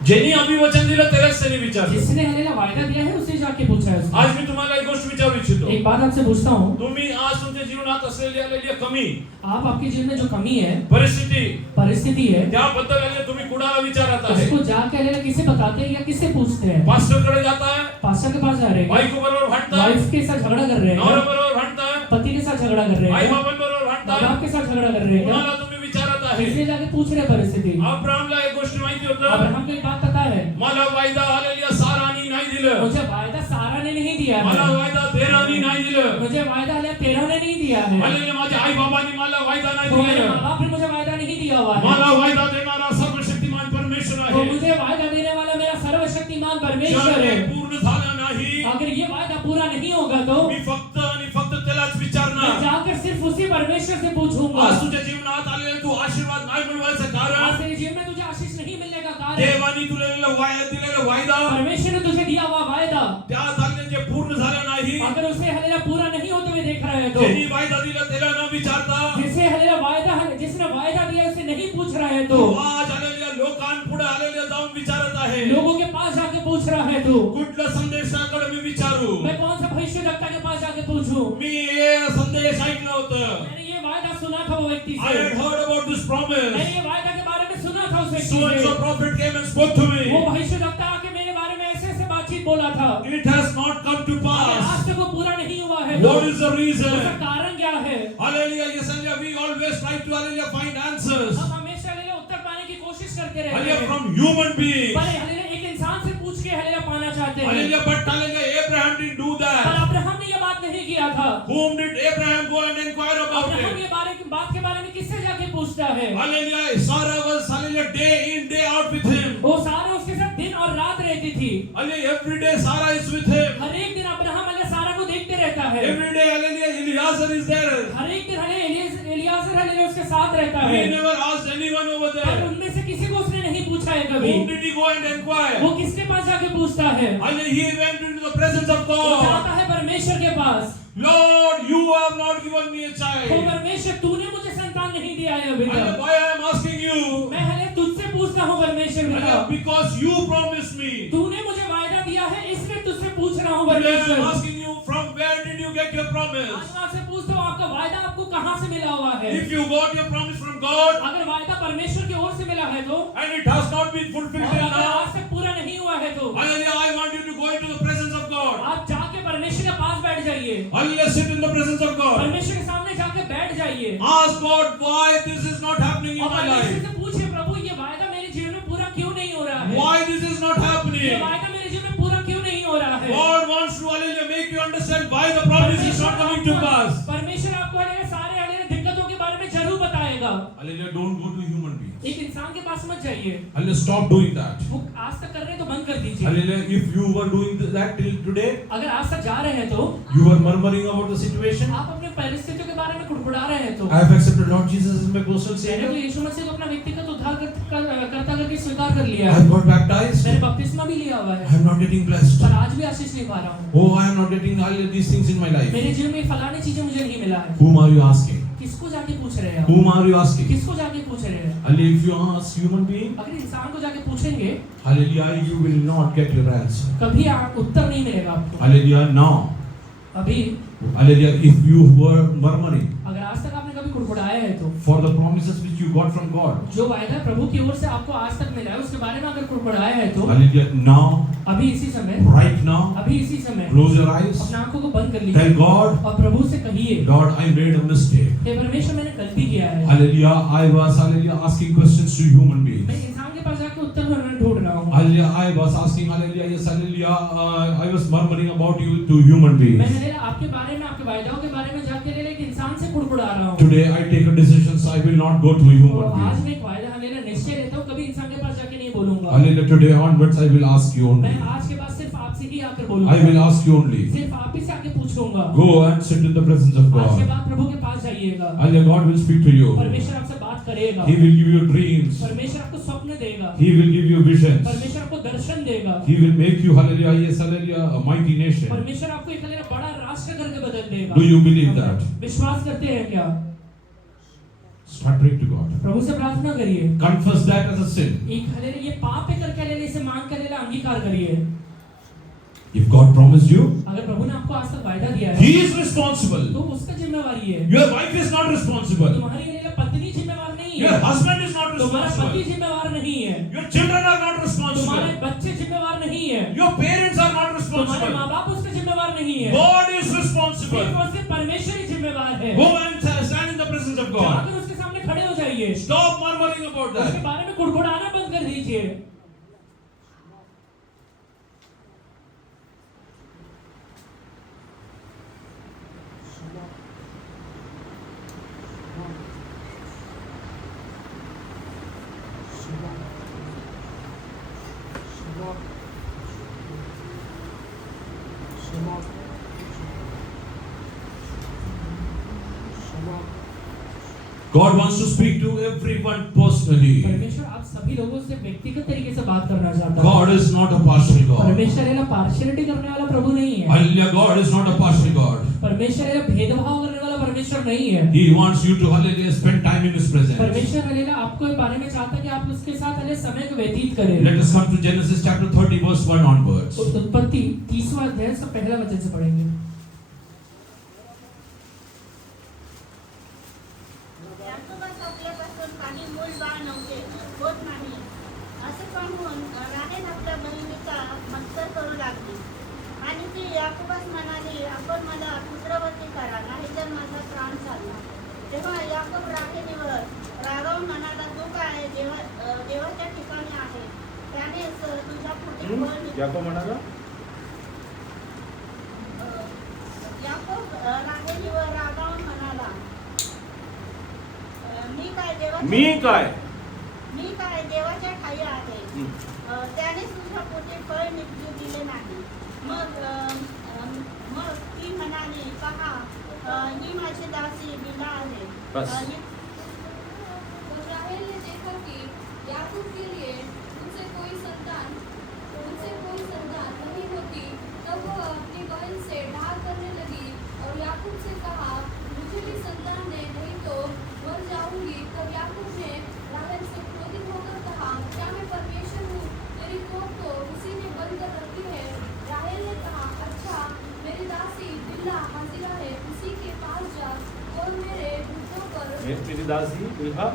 ज्यांनी अभिवचन दिलं त्यालाच त्यांनी विचारलं. जिसने हलेला वायदा दिया है उसे जाके पूछा है उसने. आज मी तुम्हाला एक गोष्ट विचारू इच्छितो. एक बात आपसे पूछता हूँ, तुम्ही आज तुमच्या जीवनात असलेली आलेली कमी आप आपके जीवन में जो कमी है, परिस्थिती है, त्याबद्दल आलेले तुम्ही कुणाला विचारत आहे? उसको जाके हलेला किसे बताते हैं या किससे पूछते हैं? पास्टर कडे जाता है, पास्टर के पास जा रहे हैं, बायको बरोबर भांडता है, वाइफ के साथ झगड़ा कर रहे नवरा हैं, बरोबर भांडता है, पति के साथ झगड़ा कर रहे आई हैं, बाबांबरोबर भांडता माँ है, बाप के साथ झगड़ा कर रहे हैं, कुणाला तुम्ही विचारत आहे? किसे जाके पूछ रहे परिस्थिति? अब्राहमला एक गोष्ट माहिती होतं, अब्राहम को एक बात पता है, मला वायदा आलेल्या सारानी नाही दिलं, मुझे वायदा सारा ने नहीं दिया मला है, वायदा तेरानी नाही दिलं, मुझे वायदा आलेला 13 ने नहीं दिया है, आलेले माझ्या आई बाबांनी मला वायदा नाही तो मेरे माँ दिला. बाप ने मुझे वायदा नहीं दिया हुआ है, मला वायदा देणारा सर्वशक्तिमान परमेश्वर तो आहे. मुझे वायदा देने वाला मेरा सर्वशक्तिमान परमेश्वर जर है. हे पूर्ण झालं नाही, अगर ये वायदा पूरा नहीं होगा तो मी फक्त आणि फक्त त्यालाच मैं विचारणार. जाकर सिर्फ उसी परमेश्वर से पूछूंगा. आज तुझ्या जीवनात आलेले तू आशीर्वाद नाही मिळवायचं आज कारण तेरे जीवन में तुझे आशीष नहीं मिलने का कारण देवानी तुला दिलेला वायदा परमेश्वर ने तुझे दिया हुआ वायदा त्या झाले जे पूर्ण झालं नाही, अगर उसे हलेला पूरा नहीं होते हुए देख रहा है तो ज्यांनी वायदा दिला त्याला न विचारता जिसे हलेला वायदा जिसने वायदा दिया उसे नहीं पूछ रहा है तो तू आज आलेल्या लोकांपुढे आलेल्या जाऊन विचारत आहे, लोगों के पास जाके पूछ रहा है तो कुठल्या संदेशाकडे मी विचारू? मैं कौन सा भविष्यवक्ता के पास जाके पूछूं? मी हे संदेश ऐकलं होतं. मैंने ये वायदा सुना था वो व्यक्ति I से, had heard about this promise. मैंने ये वायदा के बारे में सुना था उस व्यक्ति So and so से. prophet came and spoke to me. वो भविष्यवक्ता आके मेरे बारे में ऐसे ऐसे बातचीत बोला था, It has not come to आज pass. तक वो पूरा नहीं हुआ है तो What is the उसका reason? कारण क्या है? Hallelujah. Yes, hallelujah. We always try to hallelujah find answers. हम हमेशा हलेला उत्तर पाने की कोशिश करते रहते Hallelujah हैं, from human beings. पर हलेला एक इंसान से पूछ के हलेला पाना चाहते हैं. Hallelujah. But hallelujah Abraham didn't do पर that. अब्राहम ने ये बात नहीं किया था. Whom did Abraham go and inquire about Abraham it? ये बात के बारे में किससे जाके पूछता है? Hallelujah. Sarah was hallelujah day in day out with him. वो सारा उसके साथ दिन और रात रहती थी. Hallelujah. Every day Sarah is with him. हर एक दिन अब्राहम हलेला सारा को देखते रहता है. Every day hallelujah Eliezer is there. हर एक दिन हलेला एलियाजर हलेला उसके साथ रहता He है. never asked anyone over पर there. उनमें से किसी को उसने नहीं पूछा है कभी. Whom did he go and inquire? वो किसके पास जाके पूछता है? Hallelujah. He went into the presence of वो God. जाता है परमेश्वर के पास. Lord, you have not given me a वो child. परमेश्वर तूने मुझे संतान नहीं दिया है अभी Hallelujah. तक. Why I am asking you? मैं हले तुझसे पूछता हूँ परमेश्वर Hallelujah. पिता, Because you promised me. तूने मुझे वायदा दिया है इसलिए तुझसे पूछ रहा हूँ Today I am परमेश्वर. asking you, from where did you get your आज promise? मैं आपसे पूछता हूँ आपका वायदा आपको कहाँ से मिला हुआ है? If you got your promise from God अगर वायदा परमेश्वर की ओर से मिला है तो and it has not been fulfilled और till अगर now, आज तक पूरा नहीं हुआ है तो hallelujah, I want you to go into the presence of God. आप जाके परमेश्वर के पास बैठ जाइए. Hallelujah, sit in the presence of God. परमेश्वर के सामने जाके बैठ जाइए Ask God why this is not happening in और my परमेश्वर life. से पूछिए प्रभु ये वायदा मेरे जीवन में पूरा क्यों नहीं हो रहा है? Why this is not ये happening? वायदा मेरे जीवन में पूरा क्यों नहीं हो रहा है? God wants to hallelujah make you understand why the promise is not coming to pass. परमेश्वर आपको हमारे सारे हमारे दिक्कतों के बारे में जरूर बताएगा. Hallelujah, don't go to human beings. एक इंसान के पास मत जाइए. Hallelujah, stop doing that. वो आज तक कर रहे हैं तो बंद कर दीजिए. Hallelujah, if you were doing that till today, अगर आज तक जा रहे हैं तो you were murmuring about the situation. आप अपने परिस्थितियों के बारे में कुड़कुड़ा रहे हैं तो I have accepted Lord Jesus as my personal मैंने तो Savior. यीशु मसीह को अपना व्यक्तिगत उद्धार करता करके स्वीकार कर लिया I है. have got baptized. मैंने बपतिस्मा भी लिया हुआ I है am not getting blessed. पर आज भी आशीष नहीं पा रहा हूँ. Oh, I am not getting hallelujah these things in my life. मेरे जीवन में फलानी चीजें मुझे नहीं मिला है. Whom are you asking? किसको जाके पूछ रहे हैं आप? Whom are you asking? किसको जाके पूछ रहे हैं? Hallelujah, if you ask human being, अगर इंसान को जाके पूछेंगे hallelujah, you will not get your answer. कभी उत्तर नहीं मिलेगा आपको. Hallelujah, now. अभी Hallelujah, if you were murmuring, अगर आज तक आपने कभी कुड़कुड़ाया कुड़कुड़ाया है तो, for the promises which you got from God. जो वायदा प्रभु की ओर से आपको आज तक मिला है उसके बारे में अगर कुड़कुड़ाया है तो Hallelujah. Now, अभी इसी समय, right now, अभी इसी समय close your eyes. अपने आंखों को बंद कर लीजिए Tell God, और प्रभु से कहिए, Lord, I made a mistake. हे परमेश्वर मैंने गलती किया है। Hallelujah. I was, hallelujah, asking questions to human मैं beings. इंसान के पास जाकर उत्तर ढूंढ रहा हूँ। Hallelujah. I was asking, hallelujah, yes, hallelujah. I was murmuring about you to human beings. मैं हलेलुया आपके बारे में, आपके वायदाओं के बारे में जाके हलेलुया एक इंसान से कुड़कुड़ा रहा हूँ। Today I take a decision, so I will not go to a तो human आज being. मैं एक वायदा हलेलुया निश्चय लेता हूँ, कभी इंसान के पास जाके नहीं बोलूंगा। Hallelujah. Today onwards I will ask you मैं only. आज के बाद सिर्फ आपसे ही आकर I बोलूंगा। will ask you only. सिर्फ आप ही से आके पूछूंगा। Go and sit in the presence of आज के God. बाद प्रभु के पास जाइएगा। Hallelujah. God will speak to you. परमेश्वर आपसे बात करेगा। He will give you dreams. परमेश्वर आपको स्वप्न देगा। He will give you visions. परमेश्वर आपको दर्शन देगा। He will make you, hallelujah, yes, hallelujah, a mighty nation. परमेश्वर आपको एक हलेलुया बड़ा राष्ट्र करके बदल देगा। Do you believe that? विश्वास करते हैं क्या? Start praying to God. प्रभु से प्रार्थना करिए। Confess that as a sin. एक हलेलुया ये पाप है करके हलेलुया इसे मांग कर हलेलुया अंगीकार करिए। If God promised you, अगर प्रभु ने आपको आज तक वायदा दिया है He is responsible. तो उसका जिम्मेवारी है। Your wife is not responsible. तुम्हारी हलेलुया पत्नी जिम्मेवार नहीं Your है। husband is not तुम्हारा पति responsible. जिम्मेवार नहीं है। Your children are not तुम्हारे responsible. बच्चे जिम्मेवार नहीं है। Your parents are not तुम्हारे responsible. माँ बाप उसका जिम्मेवार नहीं है। God is सिर्फ responsible. और सिर्फ परमेश्वर ही जिम्मेवार है। Go and stand in the presence of God. जाकर उसके सामने खड़े हो जाइए। Stop murmuring about उसके that. बारे में कुड़कुड़ाना बंद कर दीजिए। God wants to speak to everyone personally. परमेश्वर आप सभी लोगों से व्यक्तिगत तरीके से बात करना चाहता है। God is not a partial God. परमेश्वर हलेलुया पार्शियलिटी करने वाला प्रभु नहीं है। Hallelujah. God is not a partial God. परमेश्वर हलेलुया भेदभाव करने वाला परमेश्वर नहीं है। He wants you to, hallelujah, spend time in His presence. परमेश्वर हलेलुया आपको इस बारे में चाहता है कि आप उसके साथ हलेलुया समय को व्यतीत करें। Let us come to Genesis chapter 30 verse 1 onwards. उत्पत्ति 30वां अध्याय का पहला वचन से पढ़ेंगे। याकोबास आपल्यापासून काही मूल बाळ नव्हते होत नाही असे पाहून राहेल आपल्या बहिणीचा मत्सर करू लागली आणि ती याकोबास म्हणाली आपण मला पुत्रवती करा नाहीतर माझा प्राण चालला तेव्हा याकोब राहेलीवर रागावून म्हणाला तू काय देवाच्या ठिकाणी आहे त्याने तुझ्या पुढे याकोब म्हणाला याकोब राहेलीवर रागावून म्हणाला मी काय देवाच्या ठाई आहे त्याने तुझ्या पोटी फळ निघू दिले नाही मग ती म्हणाली पहा ही माझी दासी बिला आहे बस. तो राहेल ने देखा कि याकूब के लिए उनसे कोई संतान नहीं होती तब वह अपनी बहन से ढाल करने लगी और याकूब से कहा मुझे भी संतान दे नहीं तो मर जाऊंगी। तब याकूब ने राहेल से क्रोधित होकर कहा क्या मैं परमेश्वर हूँ तेरी कोख तो उसी ने बंद कर रखी है। राहेल ने कहा अच्छा मेरी दासी बिल्हा हाजिरा है उसी के पास जा और मेरे घुटनों पर मेरी दासी बिल्हा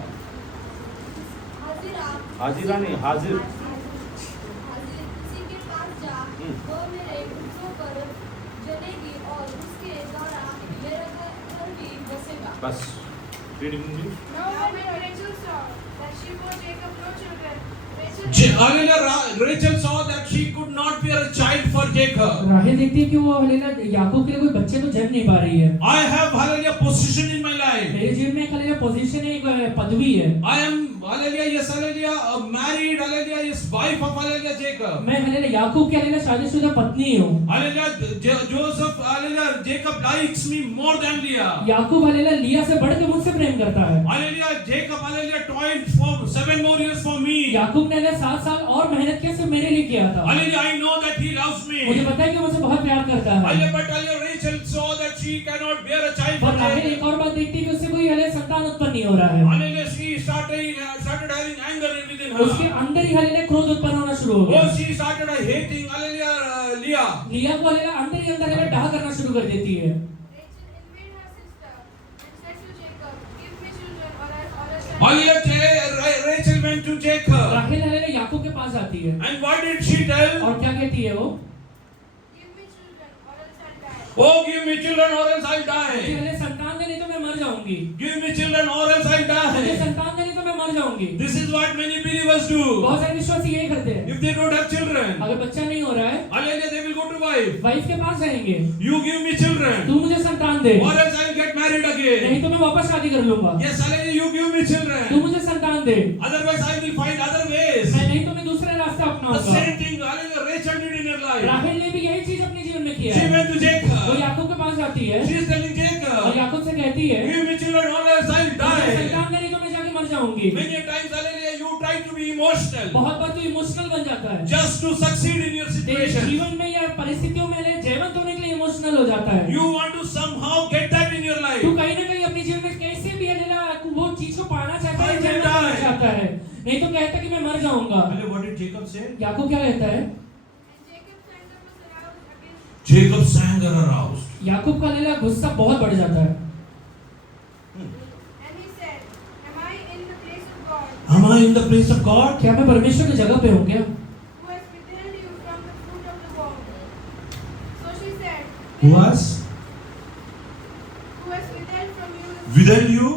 हाजिरा नहीं हाजिर उसी के पास जा वो मेरे घुटनों पर जलेगी और उसके द्वारा मेरा घर भी बसेगा। बस reading Now when Rachel saw that she bore Jacob no children, Hallelujah. Rachel saw that she could not bear a child for Jacob. राहेल देखती है कि वो हलेलुया याकूब के लिए कोई बच्चे को जन्म नहीं पा रही है। I have, hallelujah, position in my life. मेरे जीवन में एक हलेलुया पोजीशन है, एक पदवी है। I am, hallelujah, yes, hallelujah, married, hallelujah, yes, wife of, hallelujah, Jacob. मैं हलेलुया याकूब की हलेलुया शादीशुदा पत्नी हूँ। Hallelujah, Joseph, hallelujah, Jacob likes me more than Leah. याकूब हलेलुया लिया से बढ़कर मुझसे प्रेम करता है। Hallelujah, Jacob, hallelujah, toiled for 7 more years for me. याकूब ने 7 साल और मेहनत किया सिर्फ मेरे लिए किया था। Hallelujah, I know that he loves मुझे me. पता है कि मुझे बहुत प्यार करता है। Hallelujah, but hallelujah, Rachel saw that she cannot bear a child for पर राहेल Jacob. एक और बात देखती है कि उससे कोई हलेलुया संतान उत्पन्न नहीं हो रहा है। Hallelujah, she started having anger within उसके her. अंदर ही हलेलुया क्रोध उत्पन्न होना शुरू हो गया। Oh, she started hating, hallelujah, Leah. लिया को हलेलुया अंदर ही अंदर हलेलुया डाह करना शुरू कर देती है। Rachel envied her sister and said to Jacob, give me children Rachel went to Jacob. राहेल हालेलुया याकूब के पास आती है And what did she tell? और क्या कहती है वो? Give me children, or else I'll die. Oh, give me children or else I'll मुझे die. हले संतान दे नहीं तो मैं मर जाऊंगी। Give me children or else I'll मुझे die. संतान दे नहीं तो मैं मर जाऊंगी। This is what many believers do. बहुत सारे विश्वासी यही करते हैं। If they don't have children, अगर बच्चा नहीं हो रहा है, hallelujah, they will go to wife. Wife के पास जाएंगे। You give me children तू मुझे संतान दे, or else I'll get married again. नहीं तो मैं वापस शादी कर लूंगा। Yes, hallelujah, you give me तू children. मुझे संतान दे, Otherwise I will find other ways. मैं नहीं तो मैं दूसरे रास्ते The अपनाऊंगा। same thing, hallelujah, Rachel did in her life. राहेल ने भी यही चीज अपने जीवन में किया She है। went to वो Jacob. याकूब के पास जाती है She is telling और Jacob, याकूब से कहती है, give me children or else I'll मुझे die. संतान दे नहीं तो मैं जाके मर जाऊंगी। Many a times, hallelujah, you try to be emotional बहुत बार तू इमोशनल बन जाता है। just to succeed in your तेरे situation. जीवन में या परिस्थितियों में जीवंत होने के लिए इमोशनल हो जाता है। You want to somehow get that in your तू life. कहीं ना कहीं अपने जीवन में कैसे भी वो चीज को पाना चाहता है, I will जीवंत होना die. चाहता है, नहीं तो कहता है कि मैं मर जाऊंगा। Hallelujah, what did Jacob say? याकूब क्या कहता है? And Jacob's anger was aroused against Jacob's anger aroused. याकूब का लेला गुस्सा बहुत बढ़ जाता है। and he said, Am I in the place of God, Am I in the place of God? क्या मैं परमेश्वर की जगह पे हूँ क्या? who has withheld you from the fruit of the womb? So she said, Who has Who has withheld from you withheld you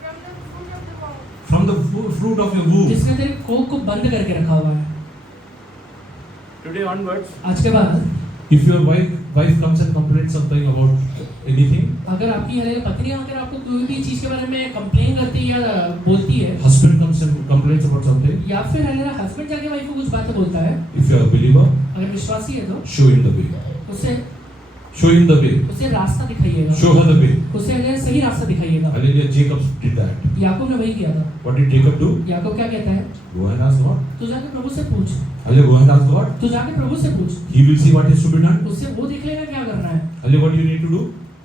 from the fruit of the womb? from the fruit of your womb? जिसने तेरे कोख को बंद करके रखा हुआ है। Today onwards, आज के बाद If your wife comes and complains something about anything, अगर आपकी पत्नी अगर आपको कोई भी चीज के बारे में कंप्लेन करती है या बोलती है, husband comes and complains about something, या फिर हस्बैंड जाके वाइफ को कुछ बातें बोलता है, if you are a believer, अगर विश्वासी है तो show him the way. उसे Show him the way. उसे रास्ता दिखाइएगा, Show her the way. उसे सही रास्ता दिखाइएगा। Hallelujah, Jacob did that. याकूब ने वही किया था। What did Jacob do? याकूब क्या कहता है? Go and ask God. तू जाके प्रभु से पूछ, Hallelujah, go and ask God. तू जाके प्रभु से पूछ, He will see what is to be done. उससे वो देख लेगा क्या करना है। Hallelujah, what you need to do?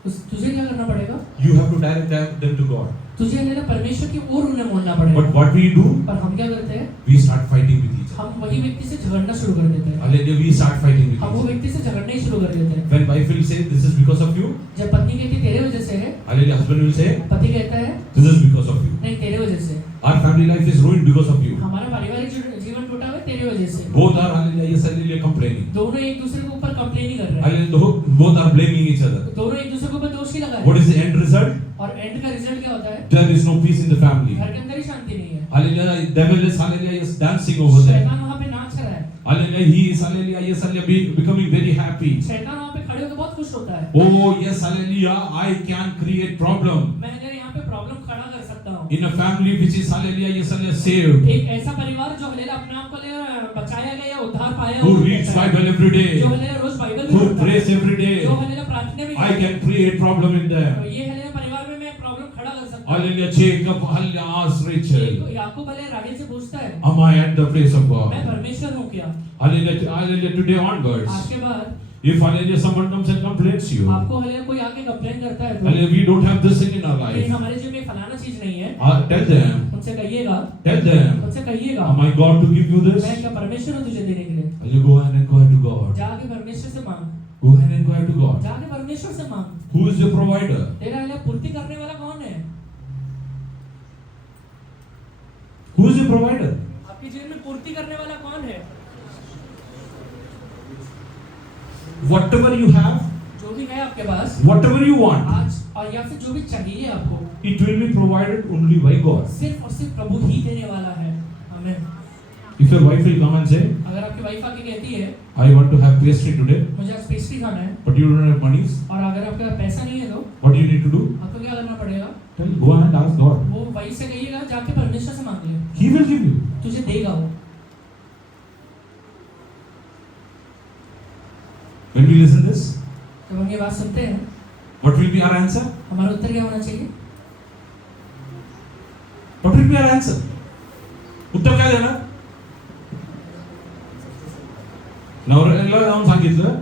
तुझे क्या करना पड़ेगा? You have to direct them to God. तुझे परमेश्वर की ओर उन्हें मोड़ना पड़ेगा। But what we do? पर हम क्या करते हैं? We start fighting with each other. हम वही व्यक्ति से झगड़ना शुरू कर देते हैं। Hallelujah, we start fighting with each हम वो other. व्यक्ति से झगड़ना ही शुरू कर देते हैं। When wife will say, this is because of you. जब पत्नी कहती तेरे वजह से है, Hallelujah, husband will say, पति कहता है this is because of you. नहीं तेरे वजह से, Our family life is ruined because of you. हमारा पारिवारिक जीवन टूटा हुआ है तेरे वजह से। Both are, hallelujah, yes, hallelujah, complaining. दोनों एक दूसरे के ऊपर कंप्लेन ही कर रहे हैं, Hallelujah, both are blaming each other. दोनों एक दूसरे के ऊपर दोष ही लगा रहे What हैं। is the end result? और एंड का रिजल्ट क्या होता है? There is no peace in the family. घर के अंदर ही शांति नहीं है। Hallelujah, devil is, hallelujah, is dancing over there. शैतान वहाँ पे नाच रहा है, Hallelujah, he is, hallelujah, yes, hallelujah, becoming very happy. शैतान वहाँ पे खड़े होकर बहुत खुश होता है। Oh, yes, hallelujah, I can create problem मैं यहाँ पे प्रॉब्लम खड़ा कर सकता हूँ। in a family which is, hallelujah, yes, hallelujah, saved, एक ऐसा परिवार जो हलेला अपने आप को ले बचाया गया या उद्धार पाया, who reads Bible every day, जो हलेला रोज बाइबल who भी पढ़ता है, prays every day. जो हलेला प्रार्थना भी I करता है। can create problem in them. ये हलेला परिवार में मैं प्रॉब्लम खड़ा कर सकता हूँ। Hallelujah, Jacob, hallelujah, asked Rachel, याकूब हलेला राहेल से पूछता है, am I at the place of मैं God? परमेश्वर हूँ क्या? Hallelujah, hallelujah, today onwards, आज के बाद if, hallelujah, someone comes and complains you, आपको हलेला कोई आके कंप्लेन करता है तो hallelujah, we don't have this thing in our लेकिन life, हमारे जीवन में फलाना चीज नहीं है, tell them, उनसे कहिएगा, tell them, उनसे कहिएगा, am I God to give you this? मैं क्या परमेश्वर हूँ तुझे देने के लिए? Hallelujah, go and inquire to God. जाके परमेश्वर से मांग, Go and inquire to God. जाके परमेश्वर से मांग। Who is your provider? तेरा हलेला पूर्ति करने वाला कौन है? Who is your provider? आपके जीवन में पूर्ति करने वाला कौन है? Whatever you have, जो भी है आपके पास whatever you want, आज और या फिर जो भी चाहिए आपको, it will be provided only by God. सिर्फ और सिर्फ प्रभु ही देने वाला है। आमीन। If your wife will come and say, अगर आपकी वाइफ आके कहती है I want to have pastry today, मुझे आज पेस्ट्री खाना है, but you don't have money, और अगर आपके पास पैसा नहीं है तो what do you need to do? आपको क्या करना पड़ेगा? Tell, go and ask God. वो वाइफ से कहिएगा जाके परमेश्वर से मांग ले, He will give you. तुझे देगा वो। When we listen this, जब हम ये बात सुनते हैं, what will be our answer? हमारा उत्तर क्या होना चाहिए? What will be our answer? उत्तर काय देणार? नवऱ्याला जाऊन सांगितलं,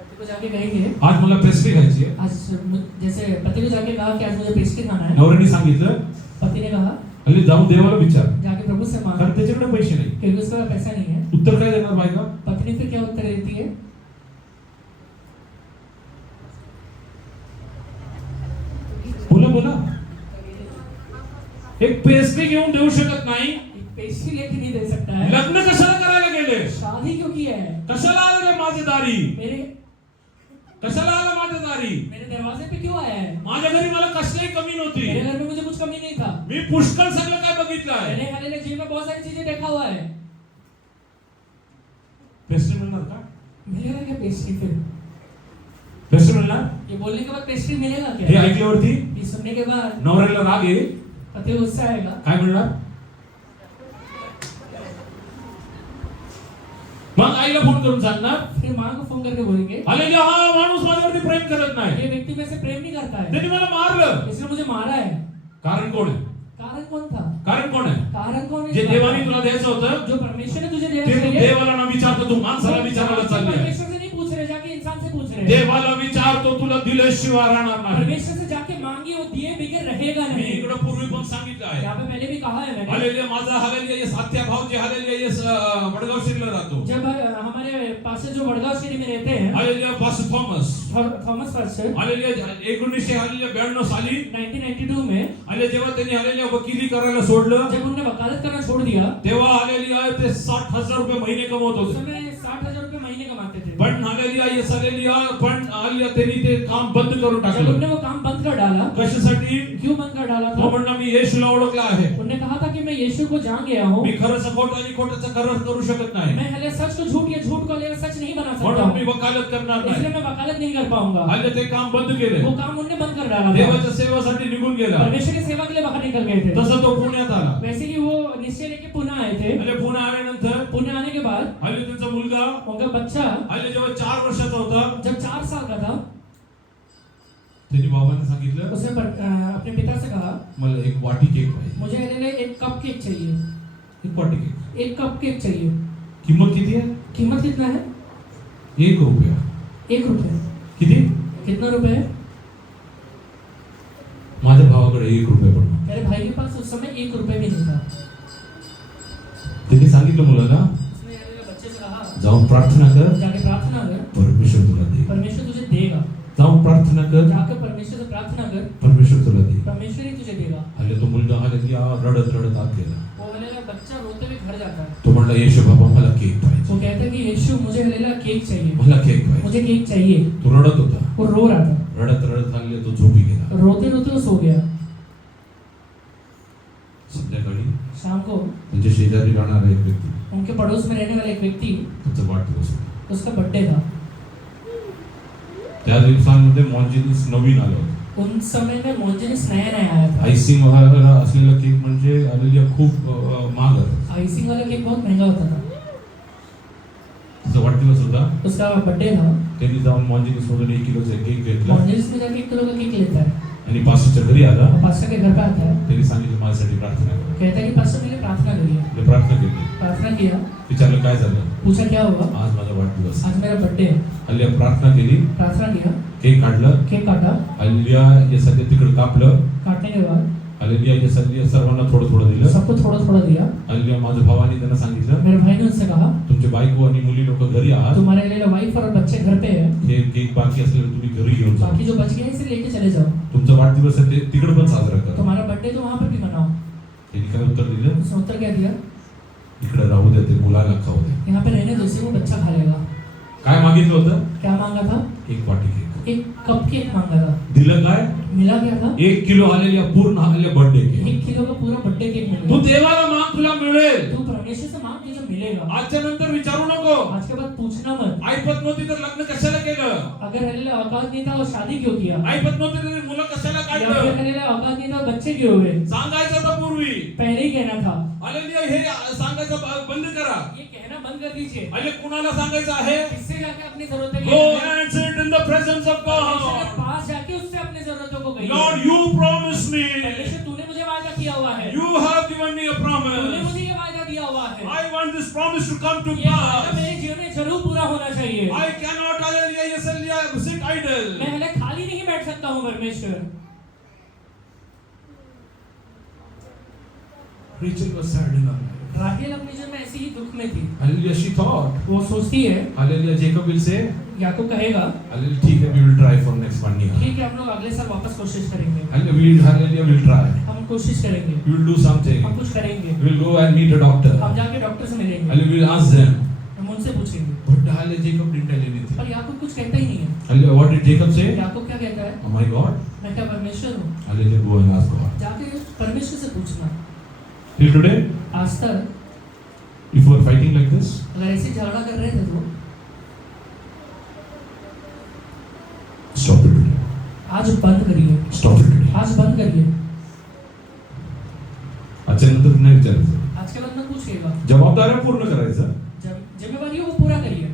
पति को जाके कहेंगे आज मला पेस्ट्री खायची आहे. आज जैसे पति को जाके कहा कि आज मुझे पेस्ट्री खाना है, नवऱ्याने सांगितलं, पति ने कहा हल्ली जाऊन देवाला विचार, जाके प्रभु से मांग, कारण त्याच्याकडे पैसे नाही. क्योंकि उसके पास पैसा नहीं है। उत्तर काय देणार बायका? पत्नी फिर क्या उत्तर देती है? बोला बोला. एक पेस्ट्री घेऊन देऊ शकत नाही. एक पेस्ट्री लेके नहीं दे सकता है. लग्न कशाला करायला गेले? शादी क्यों किया है? कशाला आले रे माझे दारी? मेरे कशाला आला माझ्या दारी? मेरे दरवाजे पे क्यों आया है? माझ्या घरी मला कसलीही कमी मेरे नव्हती. घर में मुझे कुछ कमी नहीं था. मी पुष्कळ सगळं काय बघितलं आहे. मैंने हालेलुया जीवन में बहुत सारी चीजें देखा हुआ है. पेस्ट्री मिळणार का? मिलेगा क्या पेस्ट्री फिर? पेस्ट्री मिळणार? ये बोलने के बाद पेस्ट्री मिलेगा हे क्या? ऐकल्यावरती ये सुनने के बाद नवऱ्याला राग येईल. पति गुस्सा आएगा. काय म्हणणार? मग आईला फोन करून सांगणार, फिर माँ को फोन करके बोलेंगे हालेलुया हा माणूस माझ्यावरती प्रेम करत नाही. ये व्यक्ति मेरे से प्रेम नहीं करता है. त्यांनी मला मारलं. इसने मुझे मारा है. कारण कोण आहे? कारण कौन था? कारण कोण आहे? कारण कौन है? जे देवाने तुला द्यायचं होतं जो परमेश्वर ने तुझे देना ते तू चाहिए. देवाला न विचारतो तू माणसाला विचारायला चालली आहे. परमेश्वर से नहीं पूछ रहे, जाके इंसान से पूछ रहे. देवाला विचारतो तुला दिल्याशिवाय राहणार नाही. परमेश्वर से जाके मांगी, वो दिए बगैर रहेगा मी नहीं. इकडे पूर्वी पण सांगितलं आहे. यहाँ पे पहले भी कहा है मैंने. हालेलुया माझा हालेलुया ये सात्या भाव जे हालेलुया ये वडगाव शिरला राहतो. जब हमारे पास जो वडगांव शहरी में रहते हैं, hallelujah pastor Thomas Thomas pastor, hallelujah 1992 साली 1992 में हालेलुया जेव्हा त्यांनी हालेलुया वकिली करायला सोडलं जब उन्होंने वकालत करना छोड़ दिया, तेव्हा हालेलुया ते 60,000 रुपये महिने कमवत उस होते. समय 60,000 रुपये महीने कमाते थे. पण हालेलुया ये हालेलुया पण हालेलुया त्यांनी ते काम बंद करून जब टाकलं. उन्होंने वो काम बंद कर डाला, कशासाठी? क्यों बंद कर डाला तो था? म्हणला मी येशूला ओळखला आहे. उन्होंने कहा था कि मैं यीशु को जान गया हूँ. मी खरंच खोट आणि खोटंच खरं करू शकत नाही. मैं हले सच को झूठ या झूठ को हले सच नहीं बना सकता म्हणून मी हूँ. वकालत करणार नाही. इसलिए मैं वकालत नहीं कर पाऊंगा. हालेलुया ते काम बंद केले. वो काम उन्होंने बंद कर डाला था. देवाच्या सेवेसाठी निघून गेला. परमेश्वर की सेवा के लिए बाहर निकल गए थे. तसं तो पुण्यात आला. वैसे ही वो निश्चय लेके पुणे आए थे. आणि पुणे आल्यानंतर पुणे आने के बाद हालेलुया त्यांचा मुलगा उनका बच्चा हालेलुया जेव्हा 4 वर्षाचा होता जब 4 साल का था, त्यांनी बाबांना सांगितलं उसने अपने पिता से कहा, मला एक वाटी केक पाहिजे. मुझे हालेलुया एक कप केक चाहिए. एक वाटी केक. एक कप केक चाहिए. किंमत किती आहे? कीमत कितना है? 1 रुपया. 1 रुपये. किती? कितना रुपए है? माझ्या भावाकडे 1 रुपया पण नव्हता. मेरे भाई के पास उस समय 1 रुपये भी नहीं था. त्यांनी सांगितलं मुलाला उसने हालेलुया बच्चे से कहा, जाऊन प्रार्थना कर, जाके प्रार्थना कर, परमेश्वर तुला देईल. परमेश्वर तुझे देगा. जाऊन प्रार्थना कर, जाकर परमेश्वर से प्रार्थना कर, परमेश्वर तुला देईल. परमेश्वर ही तुझे देगा. हालेलुया तो मुलगा हालेलुया रडत रडत आत गेला. वो हालेलुया बच्चा रोते हुए घर जाता है. तो म्हणला येशू बाबा मला केक पाहिजे. वो कहता है कि यीशु मुझे हालेलुया केक चाहिए. मला केक पाहिजे. मुझे केक चाहिए. तो रडत होता. वो रो रहा था. रडत रडत हालेलुया तो झोपी गेला. रोते रोते वो सो गया. संध्याकाळी शाम को त्यांच्या शेजारी राहणारा एक व्यक्ती उनके पड़ोस में रहने वाला एक व्यक्ति, त्याचा वाढदिवस होता. उसका बर्थडे था. त्या दिवसांमध्ये मॉन्जिनिस नवीन आलं होतं. उन समय में मोंजिनिस नया नया आया था. आयसिंग वगैरे असलेला केक म्हणजे हालेलुया खूप महाग होता. आइसिंग वाला केक बहुत महंगा होता था. त्याचा वाढदिवस होता. उसका बर्थडे था. त्यांनी जाऊन मॉन्जिनिस वगैरे 1 किलोचा केक घेतला मोंजिनिस में जाके 1 किलो का केक लेता है आणि पास्टरच्या घरी आला. और पास्टर के घर पे आता है. त्यांनी सांगितलं माझ्यासाठी प्रार्थना कर. कहता है कि पास्टर के लिए प्रार्थना करिए. मी प्रार्थना केली. प्रार्थना किया. विचारलं काय झालं. पूछा क्या हुआ. आज माझा वाढदिवस. आज मेरा बर्थडे है. हालेलुया प्रार्थना केली. प्रार्थना किया. केक काढलं. केक काटा. हालेलुया हे सध्या तिकडे कापलं. काटने के बाद हालेलुया हे सध्या सर्वांना थोडं थोडं दिलं. सबको थोड़ा थोड़ा दिया. हालेलुया माझ्या भावाने त्यांना सांगितलं मेरे भाई ने उनसे कहा, तुमचे बायको आणि मुली लोक घरी आहात. तुम्हारे लिए वाइफ और बच्चे घर पे है. हे केक बाकी असलेलं तुम्ही घरी घेऊन जा. बाकी जो बच गए हैं, इसे लेके चले जाओ. तुमचा वाढदिवस आहे ते तिकडे पण साजरा करा. तुम्हारा बर्थडे तो वहां पर भी मनाओ. त्यांनी काय उत्तर दिलं. उसने उत्तर क्या दिया, इकडे राहू दे ते मुलाला खाऊ दे. यहाँ पे रहने दो, इसे वो बच्चा खा लेगा. काय मागितलं होतं. क्या मांगा था. 1 वाटी केक. एक कप केक मांगा था. दिलं काय. मिला क्या था. 1 किलो हालेलुया पूर्ण हालेलुया बर्थडे केक. 1 किलो का पूरा बर्थडे केक मिल तू गया. देवाला माग तुला मिळेल. तू परमेश्वर से मांग, तुझे मिलेगा. आजच्या नंतर विचारू नको. आज के बाद पूछना मत. ऐपत नव्हती तर लग्न कशाला केलं. अगर हालेलुया औकात नहीं था और शादी क्यों किया. ऐपत नव्हती तर मुलं कशाला या फिर काढलं. हालेलुया औकात नहीं था और बच्चे क्यों हुए. सांगायचं होतं पूर्वी. पहले ही कहना था. हालेलुया हे सांगायचं बंद करा. ये कहना बंद कर दीजिए. हालेलुया कुणाला सांगायचं आहे. किससे जाके अपनी जरूरतें Go कहिए. and sit in the presence of परमेश्वर के God. पास जाके उससे अपनी जरूरतों को कहिए. Lord, you promised me. परमेश्वर तूने मुझे वादा किया हुआ है. You have given me a तूने promise. मुझे ये वादा दिया हुआ है. I want this promise to come to ये वादा pass. मेरे जीवन में जरूर पूरा होना चाहिए. I cannot, hallelujah, yes, hallelujah, sit idle. मैं हले खाली नहीं बैठ सकता हूँ परमेश्वर. Rachel was sad in her life. राहेल अपने जीवन में ऐसी ही दुख में थी. Hallelujah, she thought, वो सोचती है, hallelujah, Jacob will say, याकूब कहेगा हालेलुया ठीक है, we will try for next 1 year. ठीक है हम लोग अगले साल वापस कोशिश करेंगे, हालेलुया we'll try. हम कोशिश करेंगे, We will do something. हम कुछ करेंगे, We will go and meet a doctor. हम जाके डॉक्टर से मिलेंगे, Hallelujah, we will ask them. हम उनसे पूछेंगे। But hallelujah, Jacob didn't tell anything. पर याकूब कुछ कहता ही नहीं है। Hallelujah, what did Jacob say? याकूब क्या कहता है? Oh my God. मैं क्या परमेश्वर हूँ? Hallelujah, go and ask God. जाके परमेश्वर से पूछना। Till today, आज तक if you are fighting like this, अगर ऐसे झगड़ा कर रहे थे तो stop it today. आज बंद करिए, Stop it today. आज बंद करिए। आजच्या नंतर नाही विचारायचं. आज के बाद मत पूछिएगा, जबाबदाऱ्या पूर्ण करायचं. जिम्मेवारी को पूरा करिए।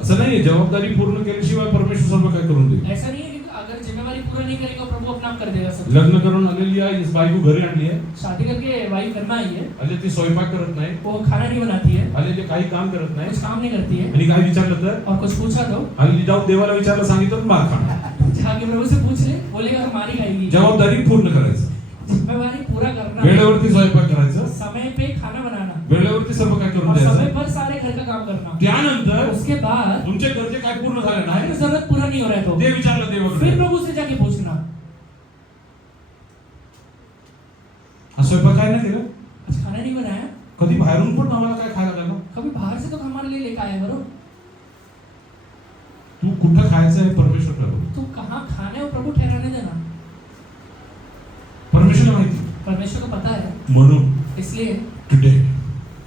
असं नाहीये जबाबदारी पूर्ण केल्याशिवाय परमेश्वर सर्व काय करून देईल. ऐसा नहीं है कि अगर जिम्मेवारी पूरा नहीं करेगा प्रभु अपना आप कर देगा सब। लग्न करून आलेली आहे, इस बायको घरी आणली आहे. शादी करके वाइफ घर में आई है, आले ती स्वयंपाक करत नाही. वो खाना नहीं बनाती है, आले ते काही काम करत नाही. कुछ काम नहीं करती है, आणि काय विचारलं तर और कुछ पूछा तो आले जाऊन देवाला विचारलं सांगितलं मार खाणार. जाके प्रभु से पूछ ले, बोलेगा हमारी खाएगी। जबाबदारी पूर्ण करायचं. जिम्मेवारी पूरा करना, वेळेवरती स्वयंपाक करायचं. समय पे खाना बनाना, वेळेवरती सर्व काय करून और समय द्यायचं. पर सारे घर का काम करना। त्यानंतर उसके बाद तुमचे गरजे काय पूर्ण झाले अगर नाही जरूरत पूरा नहीं हो रहा है तो ते विचारलं देवाकडे. फिर प्रभु से जाके पूछना, हा स्वयंपाक काय नाही केलं. आज खाना नहीं बनाया, कधी बाहेरून पण आम्हाला काय खायला लागलं. कभी बाहर से तो हमारे लिए लेकर आया करो। तू कुठं खायचं आहे परमेश्वर ठरव. तू कहाँ खाना है वो प्रभु ठहराने देना। परमेश्वरला माहिती. परमेश्वर को पता है, म्हणून इसलिए टुडे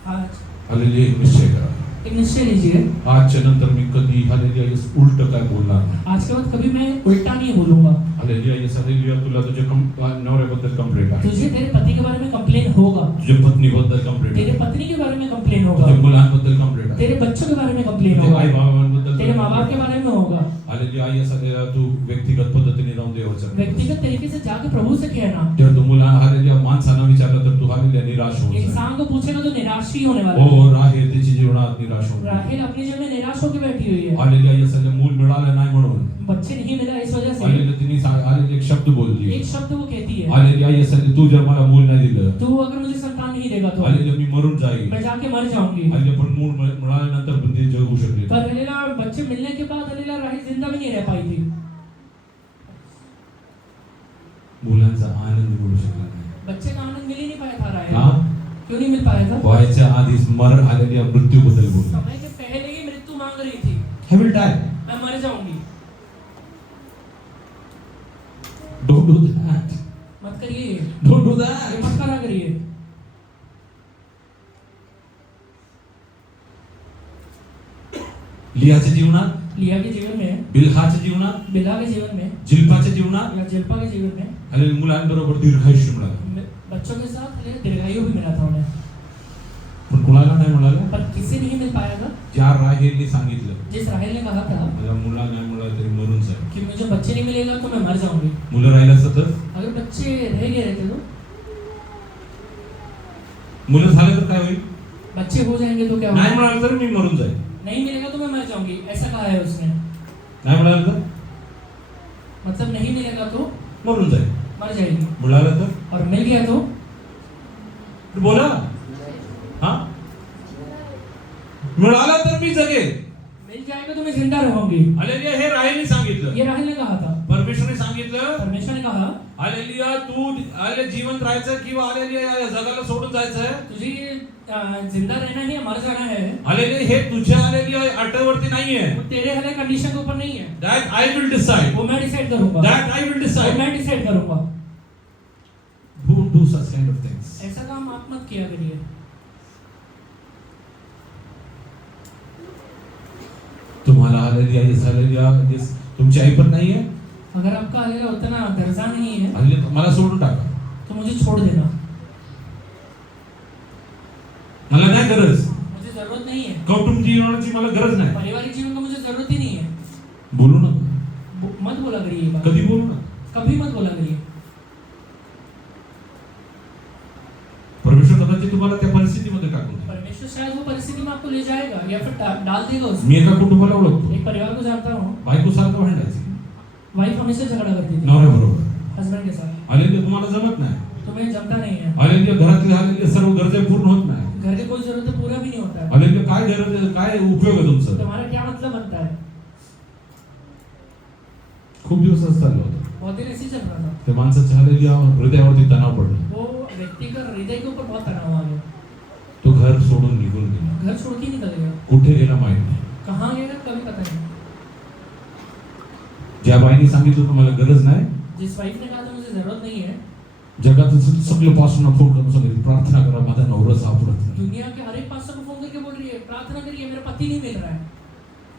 आज हालेलुया एक निश्चय करा. एक निश्चय लीजिए, आजच्या नंतर मी कधी हालेलुया इस उलट काय बोलणार नाही. आज के बाद कभी मैं उल्टा नहीं बोलूंगा। हालेलुया इस हालेलुया तुला तुझ्या नवऱ्याबद्दल कंप्लेंट आहे. तुझे तेरे पति के बारे में कंप्लेन होगा, तुझ्या पत्नीबद्दल कंप्लेंट तेरे आहे. पत्नी के बारे में कंप्लेन होगा, तुझ्या मुलांबद्दल कंप्लेंट आहे. तेरे बच्चों के बारे में कंप्लेन तुझ्या आई होगा, बाबांबद्दल तेरे माँ बाप के बारे में होगा। हालेलुया आई हालेलुया तू व्यक्तिगत पद्धतीने जाऊन देवाचं. व्यक्तिगत तरीके से जाके प्रभु से कहना। जर तू मुला हालेलुया माणसांना विचारलं तर तू हालेलुया निराश होऊन जाईल. इंसान को पूछेगा तो निराश ही होने वाला है। हो राहेल त्याची जीवनात निराश होऊन जाईल. राहेल अपनी जीवन में निराश होकर बैठी हुई है, हालेलुया यासाठी मूल मिळालं नाही म्हणून बच्चे नहीं मिला इस वजह से हालेलुया तिने हालेलुया एक शब्द बोलली. एक शब्द वो कहती है, हालेलुया यासाठी तू जर मला मूल नाही दिलं तू अगर मुझे संतान नहीं देगा तो हालेलुया मी मरून जाईल. मैं जाके मर जाऊंगी। हालेलुया पण मूल मिळाल्यानंतर पण ती जगू शकली. पर हलीला बच्चे मिलने के बाद हलीला राहेल जिंदा भी नहीं रह पाई थी। मुलांचा आनंद मिळू शकला नाही. बच्चे का आनंद मिल ही नहीं पाया था राहेल। का क्यों नहीं मिल पाया था? व्हायच्या आधीच मर हालेलुया मृत्यूबद्दल बोलली. समय के पहले ही मृत्यु मांग रही थी, I will die. मैं मर जाऊंगी। Don't do that. मत करिए, Don't do ये that. मत करा करिए। लियाच्या जीवनात, लिया के जीवन में, बिल्हाच्या जीवनात, बिला के जीवन में, जिल्पाच्या जीवनात या जिल्पा के जीवन में, हालेलुया मुलांबरोबर दीर्घायुष्य मिळालं. बच्चों के साथ हलीला दीर्घायु भी मिला था उन्हें, पण कुणाला नाही मिळालं. पर किसी नहीं मिल पाया था। ज्या राहेलने सांगितलं जिस राहेल ने कहा था मला मुला नाही मिळालं तरी मरून जाईल. कि मुझे बच्चे नहीं मिलेगा तो मैं मर जाऊंगी, मुलं राहिलं असतं तर अगर बच्चे रह गए रहते तो मुलं झालं तर काय होईल. बच्चे हो जाएंगे तो क्या नाही होगा? मिळालं तर मी मरून जाईल. नहीं मिलेगा तो मैं मर जाऊंगी, ऐसा कहा है उसने। नाही मिळालं तर मतलब नहीं मिलेगा तो मरून जाईल. मर जाएगी, मिळालं तर और मिल गया तो बोला. हा मिळालं तर मी जगेल. मिल जाएगा तो मैं जिंदा रहूंगी, हालेलुया हे राहेलने सांगितलं. ये राहेल ने कहा था। परमेश्वरने सांगितलं परमेश्वर ने कहा हालेलुया तू हालेलुया जिवंत राहायचं किंवा हालेलुया या जगाला सोडून जायचंय. तुझे जिंदा रहना है या मर जाना है, हालेलुया हे तुझ्या हालेलुया अटवरती नाहीये. वो तेरे हले कंडीशन के ऊपर नहीं है, That I will decide. वो मैं डिसाइड करूंगा, That I will वो decide. मैं डिसाइड करूंगा। Don't do such kind of things. ऐसा काम आप मत किया करिए। तुम्हाला हालेलुया तुमची आई पण नाहीये. अगर आपका हलीला उतना दर्जा नहीं है हालेलुया मला सोडून टाका. तो मुझे छोड़ देना, मला नाही गरज. मुझे जरूरत नहीं है, कौटुंबिक जीवनाची मला गरज नाही. पारिवारिक जीवन का मुझे जरूरत ही नहीं है। बोलू नका. मत बोला करिए ये बात, कधी बोलू नका. कभी मत बोला करिए। परमेश्वर कदाचित तुम्हाला त्या परिस्थितीमध्ये टाकून देईल. परमेश्वर शायद वो परिस्थिति में आपको ले जाएगा या फिर डाल देगा उसमें। मी एका कुटुंबाला ओळखतो. एक परिवार को जानता हूँ, बायको सारखं भांडायची वाइफ हमेशा झगड़ा करती थी नवऱ्याबरोबर. हस्बैंड के साथ, हालेलुया तुम्हाला जमत नाही. तुम्हें जमता नहीं है, हालेलुया घरातले हालेलुया सर्व गरजा पूर्ण होत नाही. घर की कोई जरूरत पूरा भी नहीं होता है। हालेलुया. काय गरज आहे, काय उपयोग आहे तुमचा? तुम्हारा क्या मतलब बनता है? खूप दिवस असं चाललं होतं. बहुत दिन ऐसे ही चल रहा था। त्या माणसाच्या हालेलुया हृदयावरती तणाव पडला. वो व्यक्ति का हृदय के ऊपर बहुत तनाव आ गया। तो घर सोडून निघून गेला. घर छोड़ के निकल गया। कुठे गेला माहित नाही. कहाँ गया कभी पता नहीं। ज्या बाईने सांगितलं तुम्हाला गरज नाही, जिस वाइफ ने कहा था मुझे जरूरत नहीं है, जगात सगळं पासून फोन करून सांगितलं प्रार्थना करा, माझा नवरा सापडत नाही. दुनिया के हर एक पास्टर को फोन करके बोल रही है प्रार्थना करिए मेरा पति नहीं मिल रहा है।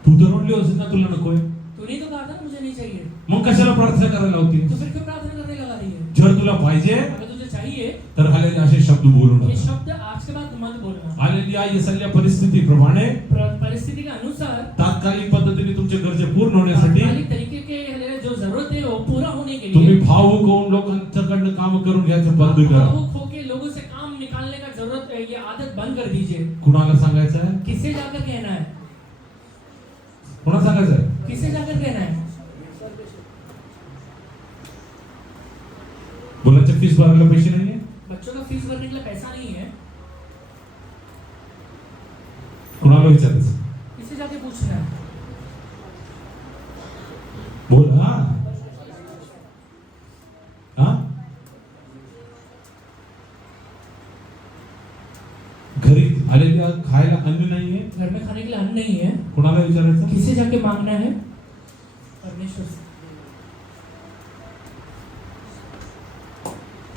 तू तर म्हणली होती ना तुला नकोय, तूने तो कहा था ना मुझे नहीं चाहिए, मग कशाला प्रार्थना करायला होती? तो फिर क्यों प्रार्थना करने लगा रही है? जर तुला पाहिजे अगर तुझे चाहिए तर हालेलुया असे शब्द बोलू ये नका. शब्द आज के बाद मत बोलना। हालेलुया या सगळ्या परिस्थितीप्रमाणे परिस्थिति के अनुसार तात्कालिक पद्धतीने तुमचे गरजे पूर्ण होण्यासाठी तात्कालिक तरीके के जो जरूरत है वो पूरा होने के तुम्ही लिए भावुक होऊन लोकांच्याकडनं काम करून घ्यायचं बंद करा. भावुक होके लोगों से काम निकालने का जरूरत है, ये आदत बंद कर दीजिए। कुणाला सांगायचं आहे? किससे जाकर कहना है? कोणाला सांगायचं आहे? किससे जाकर कहना है? मुलाच्या फीस भरायला पैसे नाहीये, बच्चों का फीस भरने के लिए पैसा नहीं है, कुणाला विचारायचं? किससे जाके पूछना है? बोल. हा हा घरी आलेल्या खायला अन्न नाहीये, घर में खाने के लिए अन्न नहीं है, कुणाला विचारायचं? किससे जाके मांगना है? परमेश्वर से।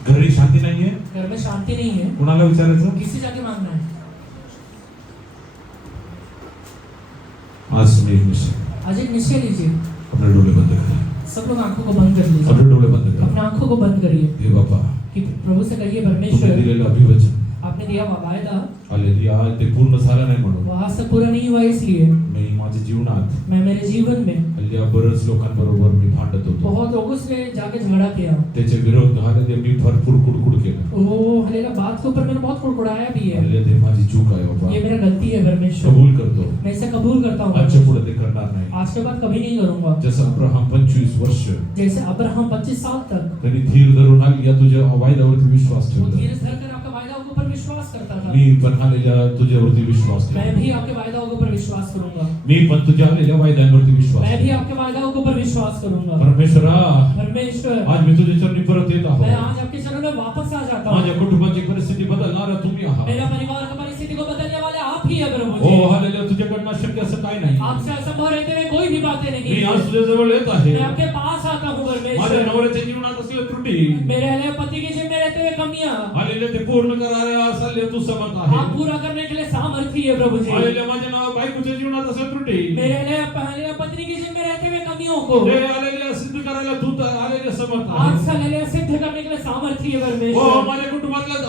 घरी शांती नाहीये, घर में शांति नहीं है, कुणाला विचारायचं? किससे जाके मांगना है? आज तुम्ही एक निश्चय, आज एक निश्चय लीजिए, अपने डोळे बंद करा, सब लोग आंखों को बंद कर लीजिए, अपने डोळे बंद अपने करा. आंखों को बंद करिए हे बाबा, कि प्रभु से कहिए तुम्ही परमेश्वर दिलेलं अभिवचन आपने दिया हुआ वायदा हालेलुया ते पूर्ण झालं नाही म्हणून वो आज तक पूरा नहीं हुआ, इसलिए मी माझ्या जीवनात मैं मेरे जीवन में हल्ल्या बरंच लोकांबरोबर मी भांडत होतो. बहुत लोगों से जाके झगड़ा किया, त्याचे विरोध हालेलुया मी भरपूर कुडकुड केलं. वो हलेला बात के ऊपर मैंने बहुत कुड़कुड़ाया भी है, हालेलुया ते माझी चूक आहे बाबा, ये मेरा गलती है परमेश्वर, कबूल करतो. मैं इसे कबूल करता हूँ, आजच्या पुढे ते करणार नाही. आज के बाद कभी नहीं करूंगा। जसं अब्राहम 25 वर्ष जैसे अब्राहम 25 साल तक त्यांनी धीर धरून हालेलुया तुझ्या वायद्यावरती विश्वास वो ठेवला. धीरज धरकर आपका वायदाओं के ऊपर विश्वास करता था, मी पण हालेलुया तुझ्यावरती विश्वास मैं ठेवला. भी आपके वायदाओं के ऊपर विश्वास करूंगा, मी पण तुझ्या हालेलुया वायद्यांवरती विश्वास मैं भी ठेवला. आपके वायदाओं के ऊपर विश्वास करूंगा। परमेश्वरा, परमेश्वर आज मी तुझ्या चरणी परत येत मैं आहोत. आज आपके चरणों में वापस आ जाता हूँ, माझ्या कुटुंबाची परिस्थिती बदलणारा तुम्ही आहात. मेरा परिवार का परिस्थिति को बदलने वाले आप ही है प्रभु हो जी, हालेलुया तुझ्याकडनं शक्य असं काय नाही. आपसे असंभव रहते हुए कोई भी बातें मी नहीं, आज तुझ्या जवळ येत आहे. मैं आपके पास आता हूँ माझ्या परमेश्वर, नवऱ्याच्या जीवनात असलेल्या त्रुटी मेरे हले पति के जीवन में रहते हुए कमियां हालेलुया ते पूर्ण करायला असाल तू समर्थ आप आहे. पूरा करने के लिए सामर्थ्य है प्रभु जी, हालेलुया माझ्या नाव बायकोच्या जीवनात असलेल्या त्रुटी मेरे हले पत्नी के जीवन में रहते हुए कमियों को हे हालेलुया सिद्ध करायला तू तर हालेलुया समर्थ आज आहे. से हले सिद्ध करने के लिए सामर्थ्य है हो परमेश्वर, माझ्या कुटुंबातल्या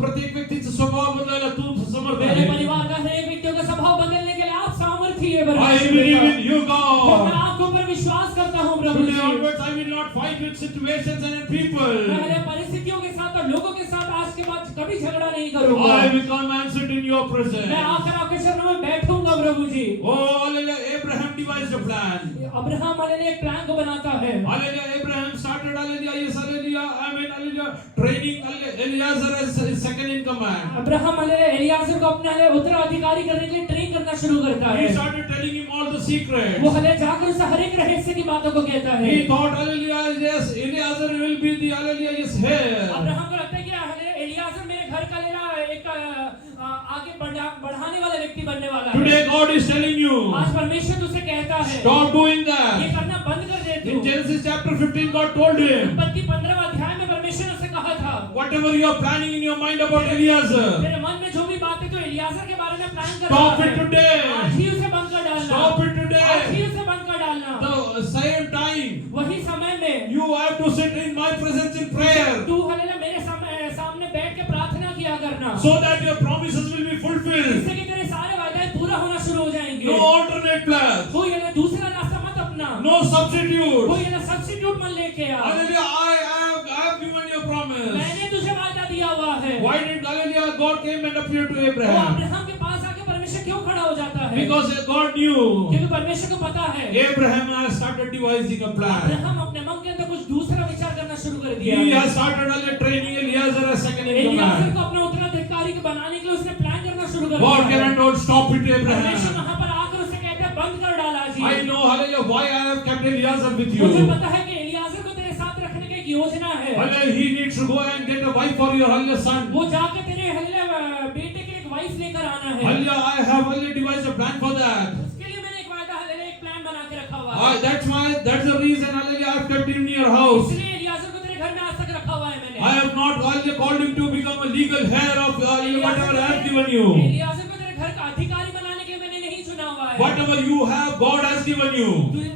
प्रत्येक व्यक्तीचा स्वभाव बदलायला तू समर्थ मेरे आहे. परिवार का हर एक व्यक्तियों का स्वभाव बदलने के लिए आप सामर्थ्य है I believe परमेश्वर, in you God. मैं आपके ऊपर विश्वास करता हूँ प्रभु Today जी, onwards I will not fight with situations and people. मैं हले परिस्थितियों के साथ और लोगों के साथ आज के बाद कभी झगड़ा नहीं करूंगा, I will come and sit in your presence. मैं आकर आपके चरणों में बैठूंगा प्रभु जी। Oh hallelujah, Abraham devised a plan. Abraham hallelujah एक प्लान को बनाता है, Hallelujah, Abraham started hallelujah, yes hallelujah, hallelujah, training Eliezer as his second in command. Abraham hallelujah Eliezer को अपने हले उत्तराधिकारी करने के लिए ट्रेन करना शुरू करता He है, started telling him all the secrets. वो हले जाकर उसे हर एक रहस्य की बातों को कहता है। He thought hallelujah, yes, Eliezer will be the hallelujah, yes, heir. Abraham को लगता है कि हले एलियाजर मेरे घर का लेना एक आगे बढ़ाने वाला व्यक्ति बनने वाला है। Today God is telling you, आज परमेश्वर तुझसे कहता है stop doing ये that. करना बंद कर दे In तू। Genesis chapter 15 God told him, उत्पत्ति 15वें अध्याय में परमेश्वर ने उसे कहा था, whatever you are planning in your mind about Eliezer, तेरे मन में जो भी बातें तो एलियाजर के बारे में प्लान कर stop रहा it है, today. आज ही उसे बंद कर डालना, Stop it आज today. ही उसे बंद कर डालना। The same time वही समय में you have to sit in my presence in prayer तू हालेलुया मेरे सामने बैठ के प्रार्थना किया करना, so that your promises will be fulfilled. जिससे कि तेरे सारे वायदे पूरा होना शुरू हो जाएंगे। No alternate plans. कोई हालेलुया दूसरा रास्ता मत अपना, No substitute. कोई हालेलुया सब्स्टिट्यूट मत लेके आ। Hallelujah, I have given you a promise. मैंने तुझे वायदा दिया हुआ है। Why did hallelujah God came and appeared to वो Abraham? अब्राहम के पास आके परमेश्वर क्यों खड़ा हो जाता है? Because God knew क्योंकि परमेश्वर को पता है Abraham has started devising a plan. Abraham अपने मन के अंदर कुछ दूसरा विचार करना शुरू कर दिया He है। has started training Eliezer as second in Eliezer command. को अपना उत्तराधिकारी को बनाने के लिए उसने प्लान कर God दिया है। cannot stop it, परमेश्वर Abraham. वहाँ पर आकर उसे कहते हैं बंद कर डाला जी। I know, hallelujah, why I have kept Eliezer with मुझे you. पता है कि एलियाजर को तेरे साथ रखने की एक योजना है। Hallelujah, he needs to go and get a wife for your hallelujah son. वो जाके तेरे बेटे के लिए एक वाइफ लेकर आना है। Hallelujah, I have already devised a plan for that. उसके लिए मैंने एक वायदा एक प्लान बना के रखा हुआ है। That's the reason, hallelujah, I have kept him in your house. इसलिए एलियाजर को तेरे घर में आज तक रखा हुआ है मैंने। I have not hallelujah called him to become a legal heir of whatever I have given you. Eliezer को तेरे घर का अधिकारी बनाने के लिए मैंने नहीं चुना हुआ है। Whatever you have, God has given you.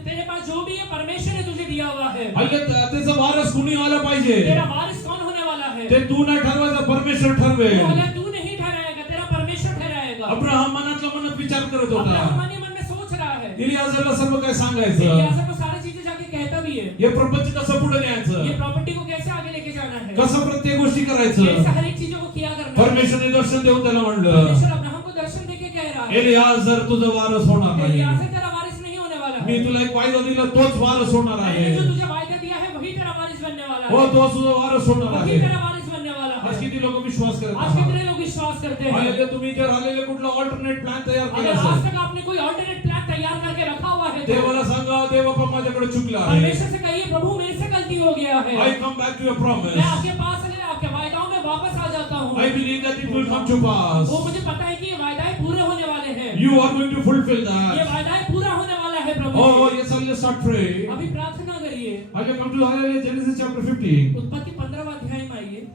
तेरे पास जो भी है परमेश्वर ने तुझे दिया हुआ है। हल्ले त्याचा वारस कुणी आला पाहिजे. तेरा वारिस कौन होने वाला है? ते तू नाही ठरवायचं, परमेश्वर ठरवेल. तू नहीं ठहराएगा, तेरा परमेश्वर ठहराएगा। अब्राहम मनातल्या मनात विचार करत होता. अब्राहम मन ही मन में सोच रहा है। इलियासरला सर्व काय सांगायचं. एलियाजर को सारी चीजें जाके कहता भी है। हे प्रपंच कसं पुढे न्यायचं. ये प्रॉपर्टी को कैसे आगे लेके जाना है? कसं प्रत्येक गोष्टी करायचं. कैसे हर एक चीजों को किया करना है? परमेश्वरने दर्शन देऊन त्याला म्हणलं, परमेश्वर अब्राहम को दर्शन देके कह रहा है, एलियाजर तुझं वारस होणार नाही. एलियाजर तेरा वारिस नहीं होने वाला मी है। तुला एक वायदा दिला, तोच वारस होणार आहे. मैंने जो तुझे वायदा दिया है वही तेरा वारिस बनने वाला हो, है। तोच तुझा वारस होणार वही आहे. तेरा वारिस बनने वाला आज है। किती लोक विश्वास करत आज आहात. कितने लोग विश्वास करते हैं? हालेलुया, तुम्ही जर हालेलुया कुठला ऑल्टरनेट प्लॅन तयार अगर केला आज असेल, तक आपने कोई ऑल्टरनेट प्लान तैयार करके रखा हुआ है तो देवाला सांगा, देव बाप्पा माझ्याकडे चुकला आहे. परमेश्वर से कहिए, प्रभु मेरे से गलती हो गया है। I come back to your promise. मैं आपके पास ले आपके वायदाओं में वापस आ जाता हूँ। I believe that it will come to pass. वो मुझे पता है कि ये वायदाएं पूरे होने वाले हैं। You are going to fulfill ये that. वायदाएं पूरा होने वाला है प्रभु। Oh yes, I'll just start praying. अभी प्रार्थना करिए। I'll come to hallelujah, Genesis chapter 15. उत्पत्ति 15वां अध्याय में आइए।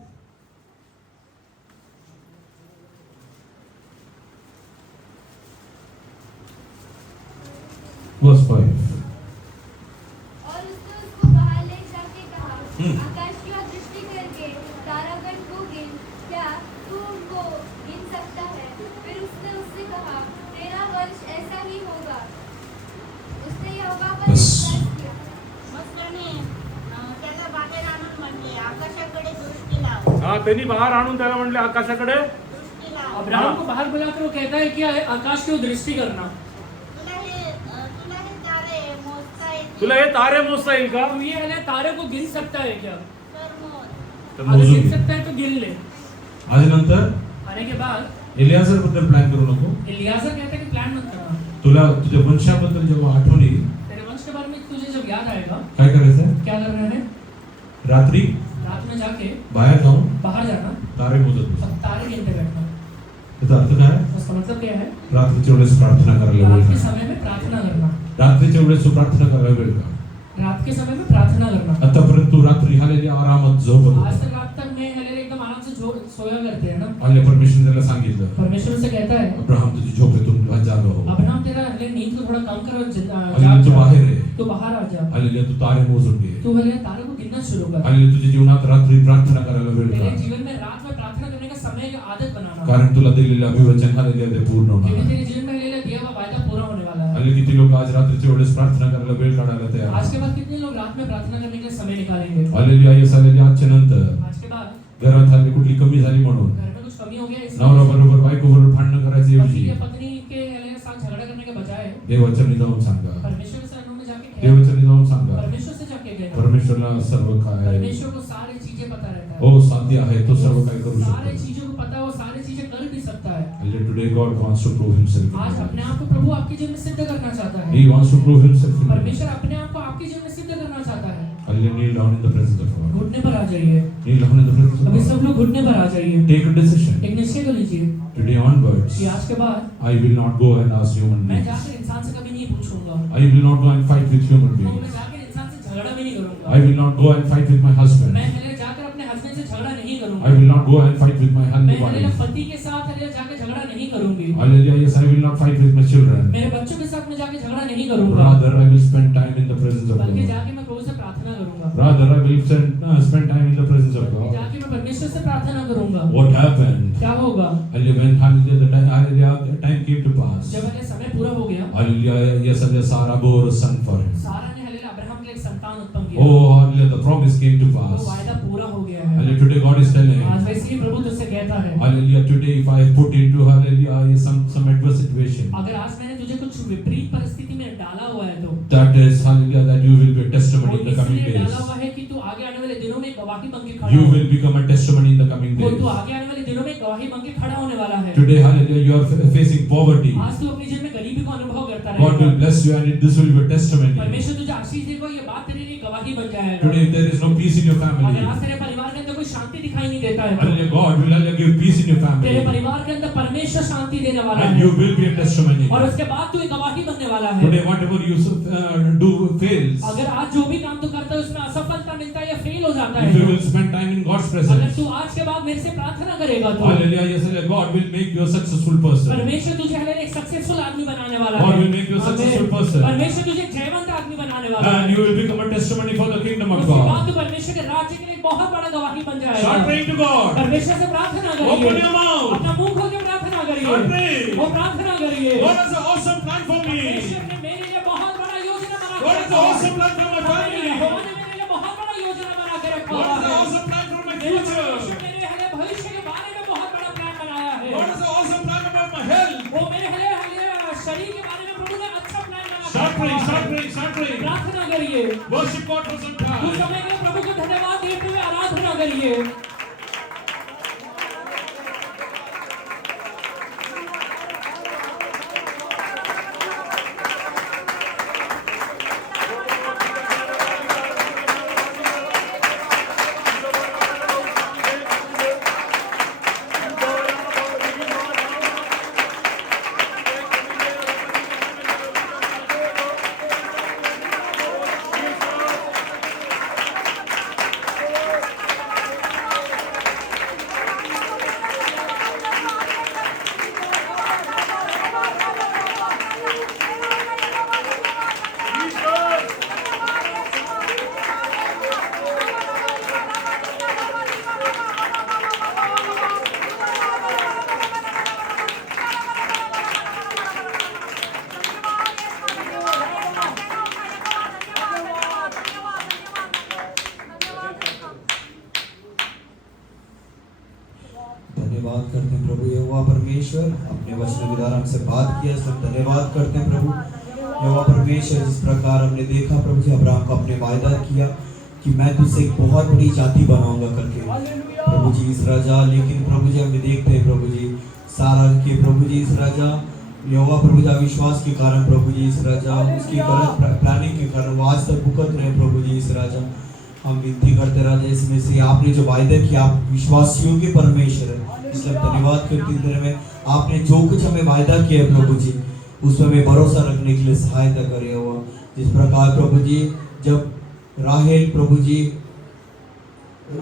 Verse 5. और उसने उसको बाहर ले जाके कहा, हम्म। आकाश की ओर दृष्टि करके तारागण को गिन, क्या तू उनको गिन सकता है? फिर उसने उससे कहा, 13 वर्ष ऐसा ही होगा। उसने यहोवा पर बस। विश्वास किया। मग त्याने त्याला बाहेर आणून म्हणले, आकाशाकडे दृष्टी लाव, हा त्यांनी बाहेर आणून त्याला म्हणले आकाशाकडे. दृष्टी लाव. अब्राहम को बाहर बुलाकर वो कहता है कि आकाश की ओर दृष्टि करना। तुला हे तारे मोजता येतील? तुला हे तारे मोजता येईल का? तो ये है तारे को गिन सकता है क्या? तर मोज. तर अगर मोजून गिन घे. सकता है तो गिन ले। आज नंतर आने के बाद एलियासर बद्दल प्लॅन करू नको. एलियाजर कहता है कि प्लान मत करना। तुला तुझ्या वंशाबद्दल जेव्हा आठवण येईल, तेरे वंश के बारे में तुझे जब याद आएगा, काय करायचं? क्या करना है? रात्री रात में जाके बाहेर जाऊन बाहर जाना, तारे मोजत बस. सब तारे गिनते बैठना। त्याचा अर्थ काय? उसका मतलब क्या है? रात्रीच्या वेळेस प्रार्थना करायला रात वेळ के का? समय में प्रार्थना करना। रात्रीच्या वेळेस तू प्रार्थना करायला वेळ का? रात के समय में प्रार्थना करना। आतापर्यंत तू रात्री हालेलुया आरामात झोपत आज होता. तक रात तक में हलेले एकदम आराम से सोया करते हैं ना। हालेलुया, परमेश्वर त्याला सांगितलं, परमेश्वर से कहता है, अब्राहम तुझी झोपेतून जागा हो. अब्राहम तेरा हले नींद को थोड़ा कम करो, हालेलुया, तू बाहेर आहे. तो बाहर आ जा। हालेलुया, तू तारे मोजून घे. तू हले तारे को गिनना शुरू कर। हालेलुया, तुझ्या जीवनात रात्री प्रार्थना करायला वेळ तेरे का? जीवन में रात में प्रार्थना करने का समय का आदत बनाना। कारण तुला दिलेलं अभिवचन हालेलुया ते पूर्ण क्योंकि होणार. तेरे जीवन में हलेले दिया हुआ वायदा पूरा होने वाला है। हालेलुया, किती लोक आज रात्रीच्या वेळेस प्रार्थना करायला वेळ काढायला तयार आज आहेत. के बाद कितने लोग रात में प्रार्थना करने के लिए समय निकालेंगे? हालेलुया, येस हालेलुया, आजच्या नंतर आज के बाद घरात हालेलुया कुठली कमी झाली म्हणून घर में कुछ कमी हो गया इसलिए नवरा बरोबर बायको बरोबर भांडणं करायचं पति ऐवजी या पत्नी के हलेले साथ झगड़ा करने के बजाय देवाचरणी जाऊन सांगा. परमेश्वर से अनुमति में जाके कहे, देवाचरणी जाऊन सांगा. परमेश्वर से जाके कहना। परमेश्वरला सर्व काय परमेश्वर को सारी चीजें पता रहता है। हो साध्य आहे, तो सर्व काय करू सारी शकतो. चीजों को पता है, वो सारी चीजें कर भी सकता है। Hallelujah, today God wants to prove himself. आज अपने आप को प्रभु आपके जीवन में सिद्ध करना चाहता है। He wants to prove himself. परमेश्वर अपने आप को आपके जीवन में सिद्ध करना चाहता है। Hallelujah, kneel down in the presence of God. घुटने पर आ जाइए। Kneel down in the presence अभी of सब God. लोग घुटने पर आ जाइए। Take a decision. एक निश्चय कर लीजिए Today onwards, कि आज के बाद I will not go and ask human मैं beings. जाकर इंसान से कभी नहीं पूछूंगा। I will not go and fight with human तो मैं beings. जाकर इंसान से झगड़ा भी नहीं करूंगा। I will not go and fight with my husband. मैं हले जाकर अपने हस्बैंड से झगड़ा नहीं I करूंगा। will not go and fight with my मैं हले wife. पति के साथ हले जाकर झगड़ा नहीं करूंगी। Hallelujah, yes, I will not fight with my children. मेरे बच्चों के साथ मैं जाकर झगड़ा नहीं करूंगा। Rather, I will spend time in the presence of बल्कि God. जाके मैं प्रभु से प्रार्थना करूंगा। Rather, I will spend time in the presence of God. जाके मैं परमेश्वर से प्रार्थना करूंगा। What happened? क्या होगा? Hallelujah, when hallelujah, the time came to pass. जब हले समय पूरा हो गया, Hallelujah, yes, hallelujah, Sarah bore a son for him. सारा ने हले अब्राहम के लिए एक संतान उत्पन्न किया। Oh, hallelujah, the promise came to वो pass. वायदा पूरा हो गया है। Hallelujah, today God is telling. आज वैसे ही प्रभु तुझसे कहता है, Hallelujah, today if I put into hallelujah some adverse situation, अगर आज मैंने तुझे कुछ विपरीत परिस्थिति में डाला हुआ है तो that is hallelujah that you will be a testimony in the coming इसलिए days. डाला हुआ है कि तू आगे आने वाले दिनों में गवाही बन के खड़ा You हो। will become a testimony in the coming वो तू days. आगे आने वाले दिनों में गवाही मांग के खड़ा होने वाला है। Today, hallelujah, you are facing poverty. आज तू अपने जीवन में गरीबी को अनुभव करता God will रहेगा। bless you and this will be a testimony. परमेश्वर तुझे आशीष देगा, ये बात तेरे लिए गवाही बन जाएगा। Today, if there is no peace in your अगर family, आज तेरे परिवार के अंदर कोई शांति दिखाई नहीं देता है, hallelujah, God will hallelujah, give peace in your तेरे family. परिवार के अंदर परमेश्वर शांति देने वाला And है you will be a testimony. और उसके बाद तू एक गवाही बनने वाला है। Today, whatever you do fails. अगर आज जो भी काम तू करता है उसमें असफलता मिलता है या फेल हो जाता If you है, will spend time in God's अगर presence, तू आज के बाद मेरे से प्रार्थना करेगा तो hallelujah, yes, hallelujah, God will make you a successful person. परमेश्वर तुझे हले एक सक्सेसफुल आदमी बनाने वाला God है। will make you a successful आमीन। person. परमेश्वर तुझे एक जयवंत आदमी बनाने वाला है। And you will become a testimony for the kingdom of उसके बाद God. तू परमेश्वर के राज्य के लिए एक बहुत बड़ा गवाही बन Start जाएगा। praying to God. परमेश्वर से प्रार्थना Open करिए, your mouth. अपना मुंह खोल के प्रार्थना Start करिए, praying. वो प्रार्थना करिए। God has an awesome plan for me. परमेश्वर ने मेरे लिए बहुत बड़ा योजना बना God के has an रखा awesome है। plan for my family. यहोवा ने मेरे लिए बहुत बड़ा योजना बना के रखा God has an है। awesome plan for my मेरे future. परमेश्वर मेरे हले भविष्य के बारे में बहुत बड़ा प्लान बनाया है। God has an awesome plan about my health. वो मेरे हले शरीर के बारे में प्रभु ने अच्छा प्लान बना के Start praying, रखा start है। praying, start praying. प्रार्थना करिए, Worship God for some उस time. समय के लिए प्रभु को धन्यवाद देते हुए आराधना करिए। धन्यवाद करते हैं प्रभु यहोवा परमेश्वर, अपने वचन के द्वारा हमसे बात किया, सब धन्यवाद करते हैं प्रभु यहोवा परमेश्वर। जिस प्रकार हमने देखा प्रभु जी, अब्राहम को अपने वायदा किया कि मैं तुझसे एक बहुत बड़ी जाति बनाऊंगा करके प्रभु जी इस राजा। लेकिन प्रभु जी हमें देखते हैं प्रभु जी सारा के प्रभु जी इस राजा यहोवा प्रभु जी अविश्वास के कारण प्रभु जी इस राजा, उसकी गलत प्लानिंग के कारण वो आज तक भुगत रहे प्रभु जी इस राजा। हम विनती करते राजा इसमें से आपने जो वायदा किया, आप विश्वासियों के परमेश्वर है, इसलिए हम धन्यवाद करते हैं में आपने जो कुछ हमें वायदा किया प्रभु जी उसमें हमें भरोसा रखने के लिए सहायता करे हुआ। जिस प्रकार प्रभु जी जब राहेल प्रभु जी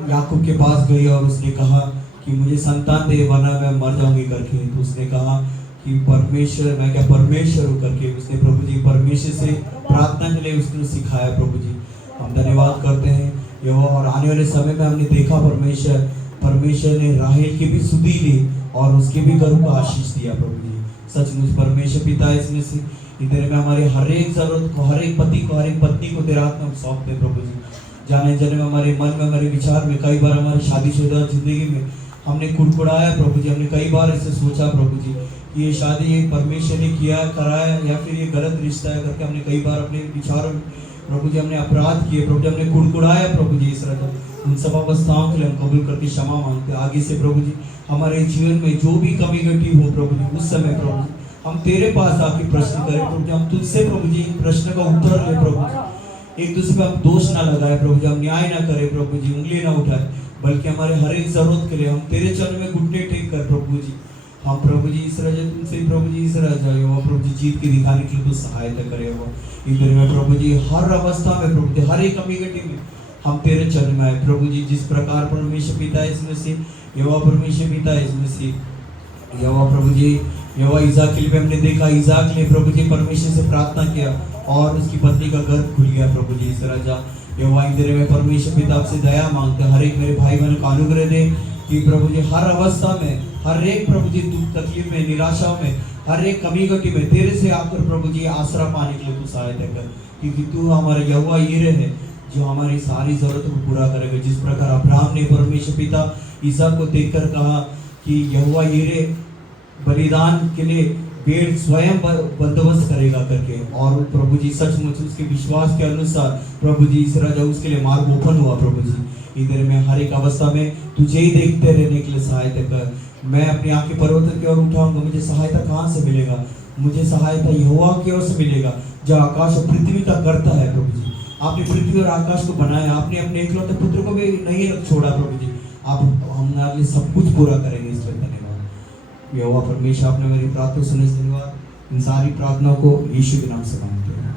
याकूब के पास गई और उसने कहा कि मुझे संतान दे वरना मैं मर जाऊंगी करके, तो उसने कहा कि परमेश्वर मैं क्या परमेश्वर हूँ करके उसने प्रभु जी परमेश्वर से प्रार्थना के लिए उसने सिखाया प्रभु जी। हम धन्यवाद करते हैं यहोवा। और आने वाले समय में हमने देखा परमेश्वर ने राहेल की भी सुधी ली और उसके भी गर्भ को आशीष दिया प्रभु जी। सचमुच परमेश्वर पिता इसमें से इधर में हमारे हर एक जरूरत को, हर एक पति को, हर एक पत्नी को तेरे हाथ में हम सौंपते प्रभु जी। जाने जाने में हमारे मन में, हमारे विचार में कई बार हमारी शादीशुदा जिंदगी में हमने कुड़कुड़ाया प्रभु जी, हमने कई बार ऐसे सोचा प्रभु जी कि ये शादी ये परमेश्वर ने किया कराया या फिर ये गलत रिश्ता है करके हमने कई बार अपने विचारों में प्रभु जी हमने अपराध किए प्रभु जी, हमने कुड़कुड़ाया प्रभु जी इस तरह। उन सब अवस्थाओं के लिए हम कबूल करके क्षमा मांगते आगे से प्रभु जी। हमारे जीवन में जो भी कमी घटी हो प्रभु जी उस समय प्रभु जी हम तेरे पास आके प्रश्न करें प्रभु जी, हम तुझसे प्रभु जी प्रश्न का उत्तर ले प्रभु जी। एक दूसरे पे हम दोष ना लगाए प्रभु जी, हम न्याय ना करें प्रभु जी, उंगली ना उठाए, बल्कि हमारे हर एक जरूरत के लिए हम तेरे चरण में घुटने टेक कर प्रभु जी हम प्रभु जी इस राजा तुमसे प्रभु जी इस राजा हो प्रभु जी जीत के दिखाने के लिए तो सहायता करे हो इधर में प्रभु जी। हर अवस्था में प्रभु जी हर एक कमी घटी में हम तेरे चरण में आए प्रभु जी। जिस प्रकार परमेश्वर पिता इसमें से यहोवा परमेश्वर पिता इसमें से यहोवा प्रभु जी यहोवा इसाक के लिए हमने देखा, इसाक ने प्रभु जी परमेश्वर से प्रार्थना किया और उसकी पत्नी का गर्भ खुल गया प्रभु जी इस राजा। यहोवा इधर में परमेश्वर पिता आपसे दया मांगते हर एक मेरे भाई बहनों को अनुग्रह दे कि प्रभु जी हर अवस्था में हर एक प्रभु जी दुख तकलीफ में निराशा में हर एक कमी घटी में तेरे से आकर प्रभु जी आसरा पाने के लिए तू सहायता कर, क्योंकि तू हमारा यहोवा यीरे है जो हमारी सारी जरूरतों को पूरा करेगा। जिस प्रकार अब्राहम ने परमेश्वर पिता ईसाक को देखकर कहा कि यहोवा यीरे बलिदान के लिए भेड़ स्वयं बंदोबस्त करेगा करके, और प्रभु जी सचमुच उसके विश्वास के अनुसार प्रभु जी इस राजा उसके लिए मार्ग ओपन हुआ प्रभु जी। इधर मैं हर एक अवस्था में तुझे ही देखते रहने के लिए सहायता कर। मैं अपनी आंखें पर्वत की ओर उठाऊंगा, मुझे सहायता कहाँ से मिलेगा? मुझे सहायता यहोवा की ओर से मिलेगा जो आकाश और पृथ्वी का करता है। प्रभु जी, आपने पृथ्वी और आकाश को बनाया, आपने अपने इकलौते पुत्र को भी नहीं छोड़ा। प्रभु जी, आप हमारे लिए सब कुछ पूरा करेंगे, इसलिए धन्यवाद। यहोवा परमेश्वर, आपने मेरी प्रार्थना सुने, धन्यवाद। इन सारी प्रार्थनाओं को यीशु के नाम से मांगते हैं।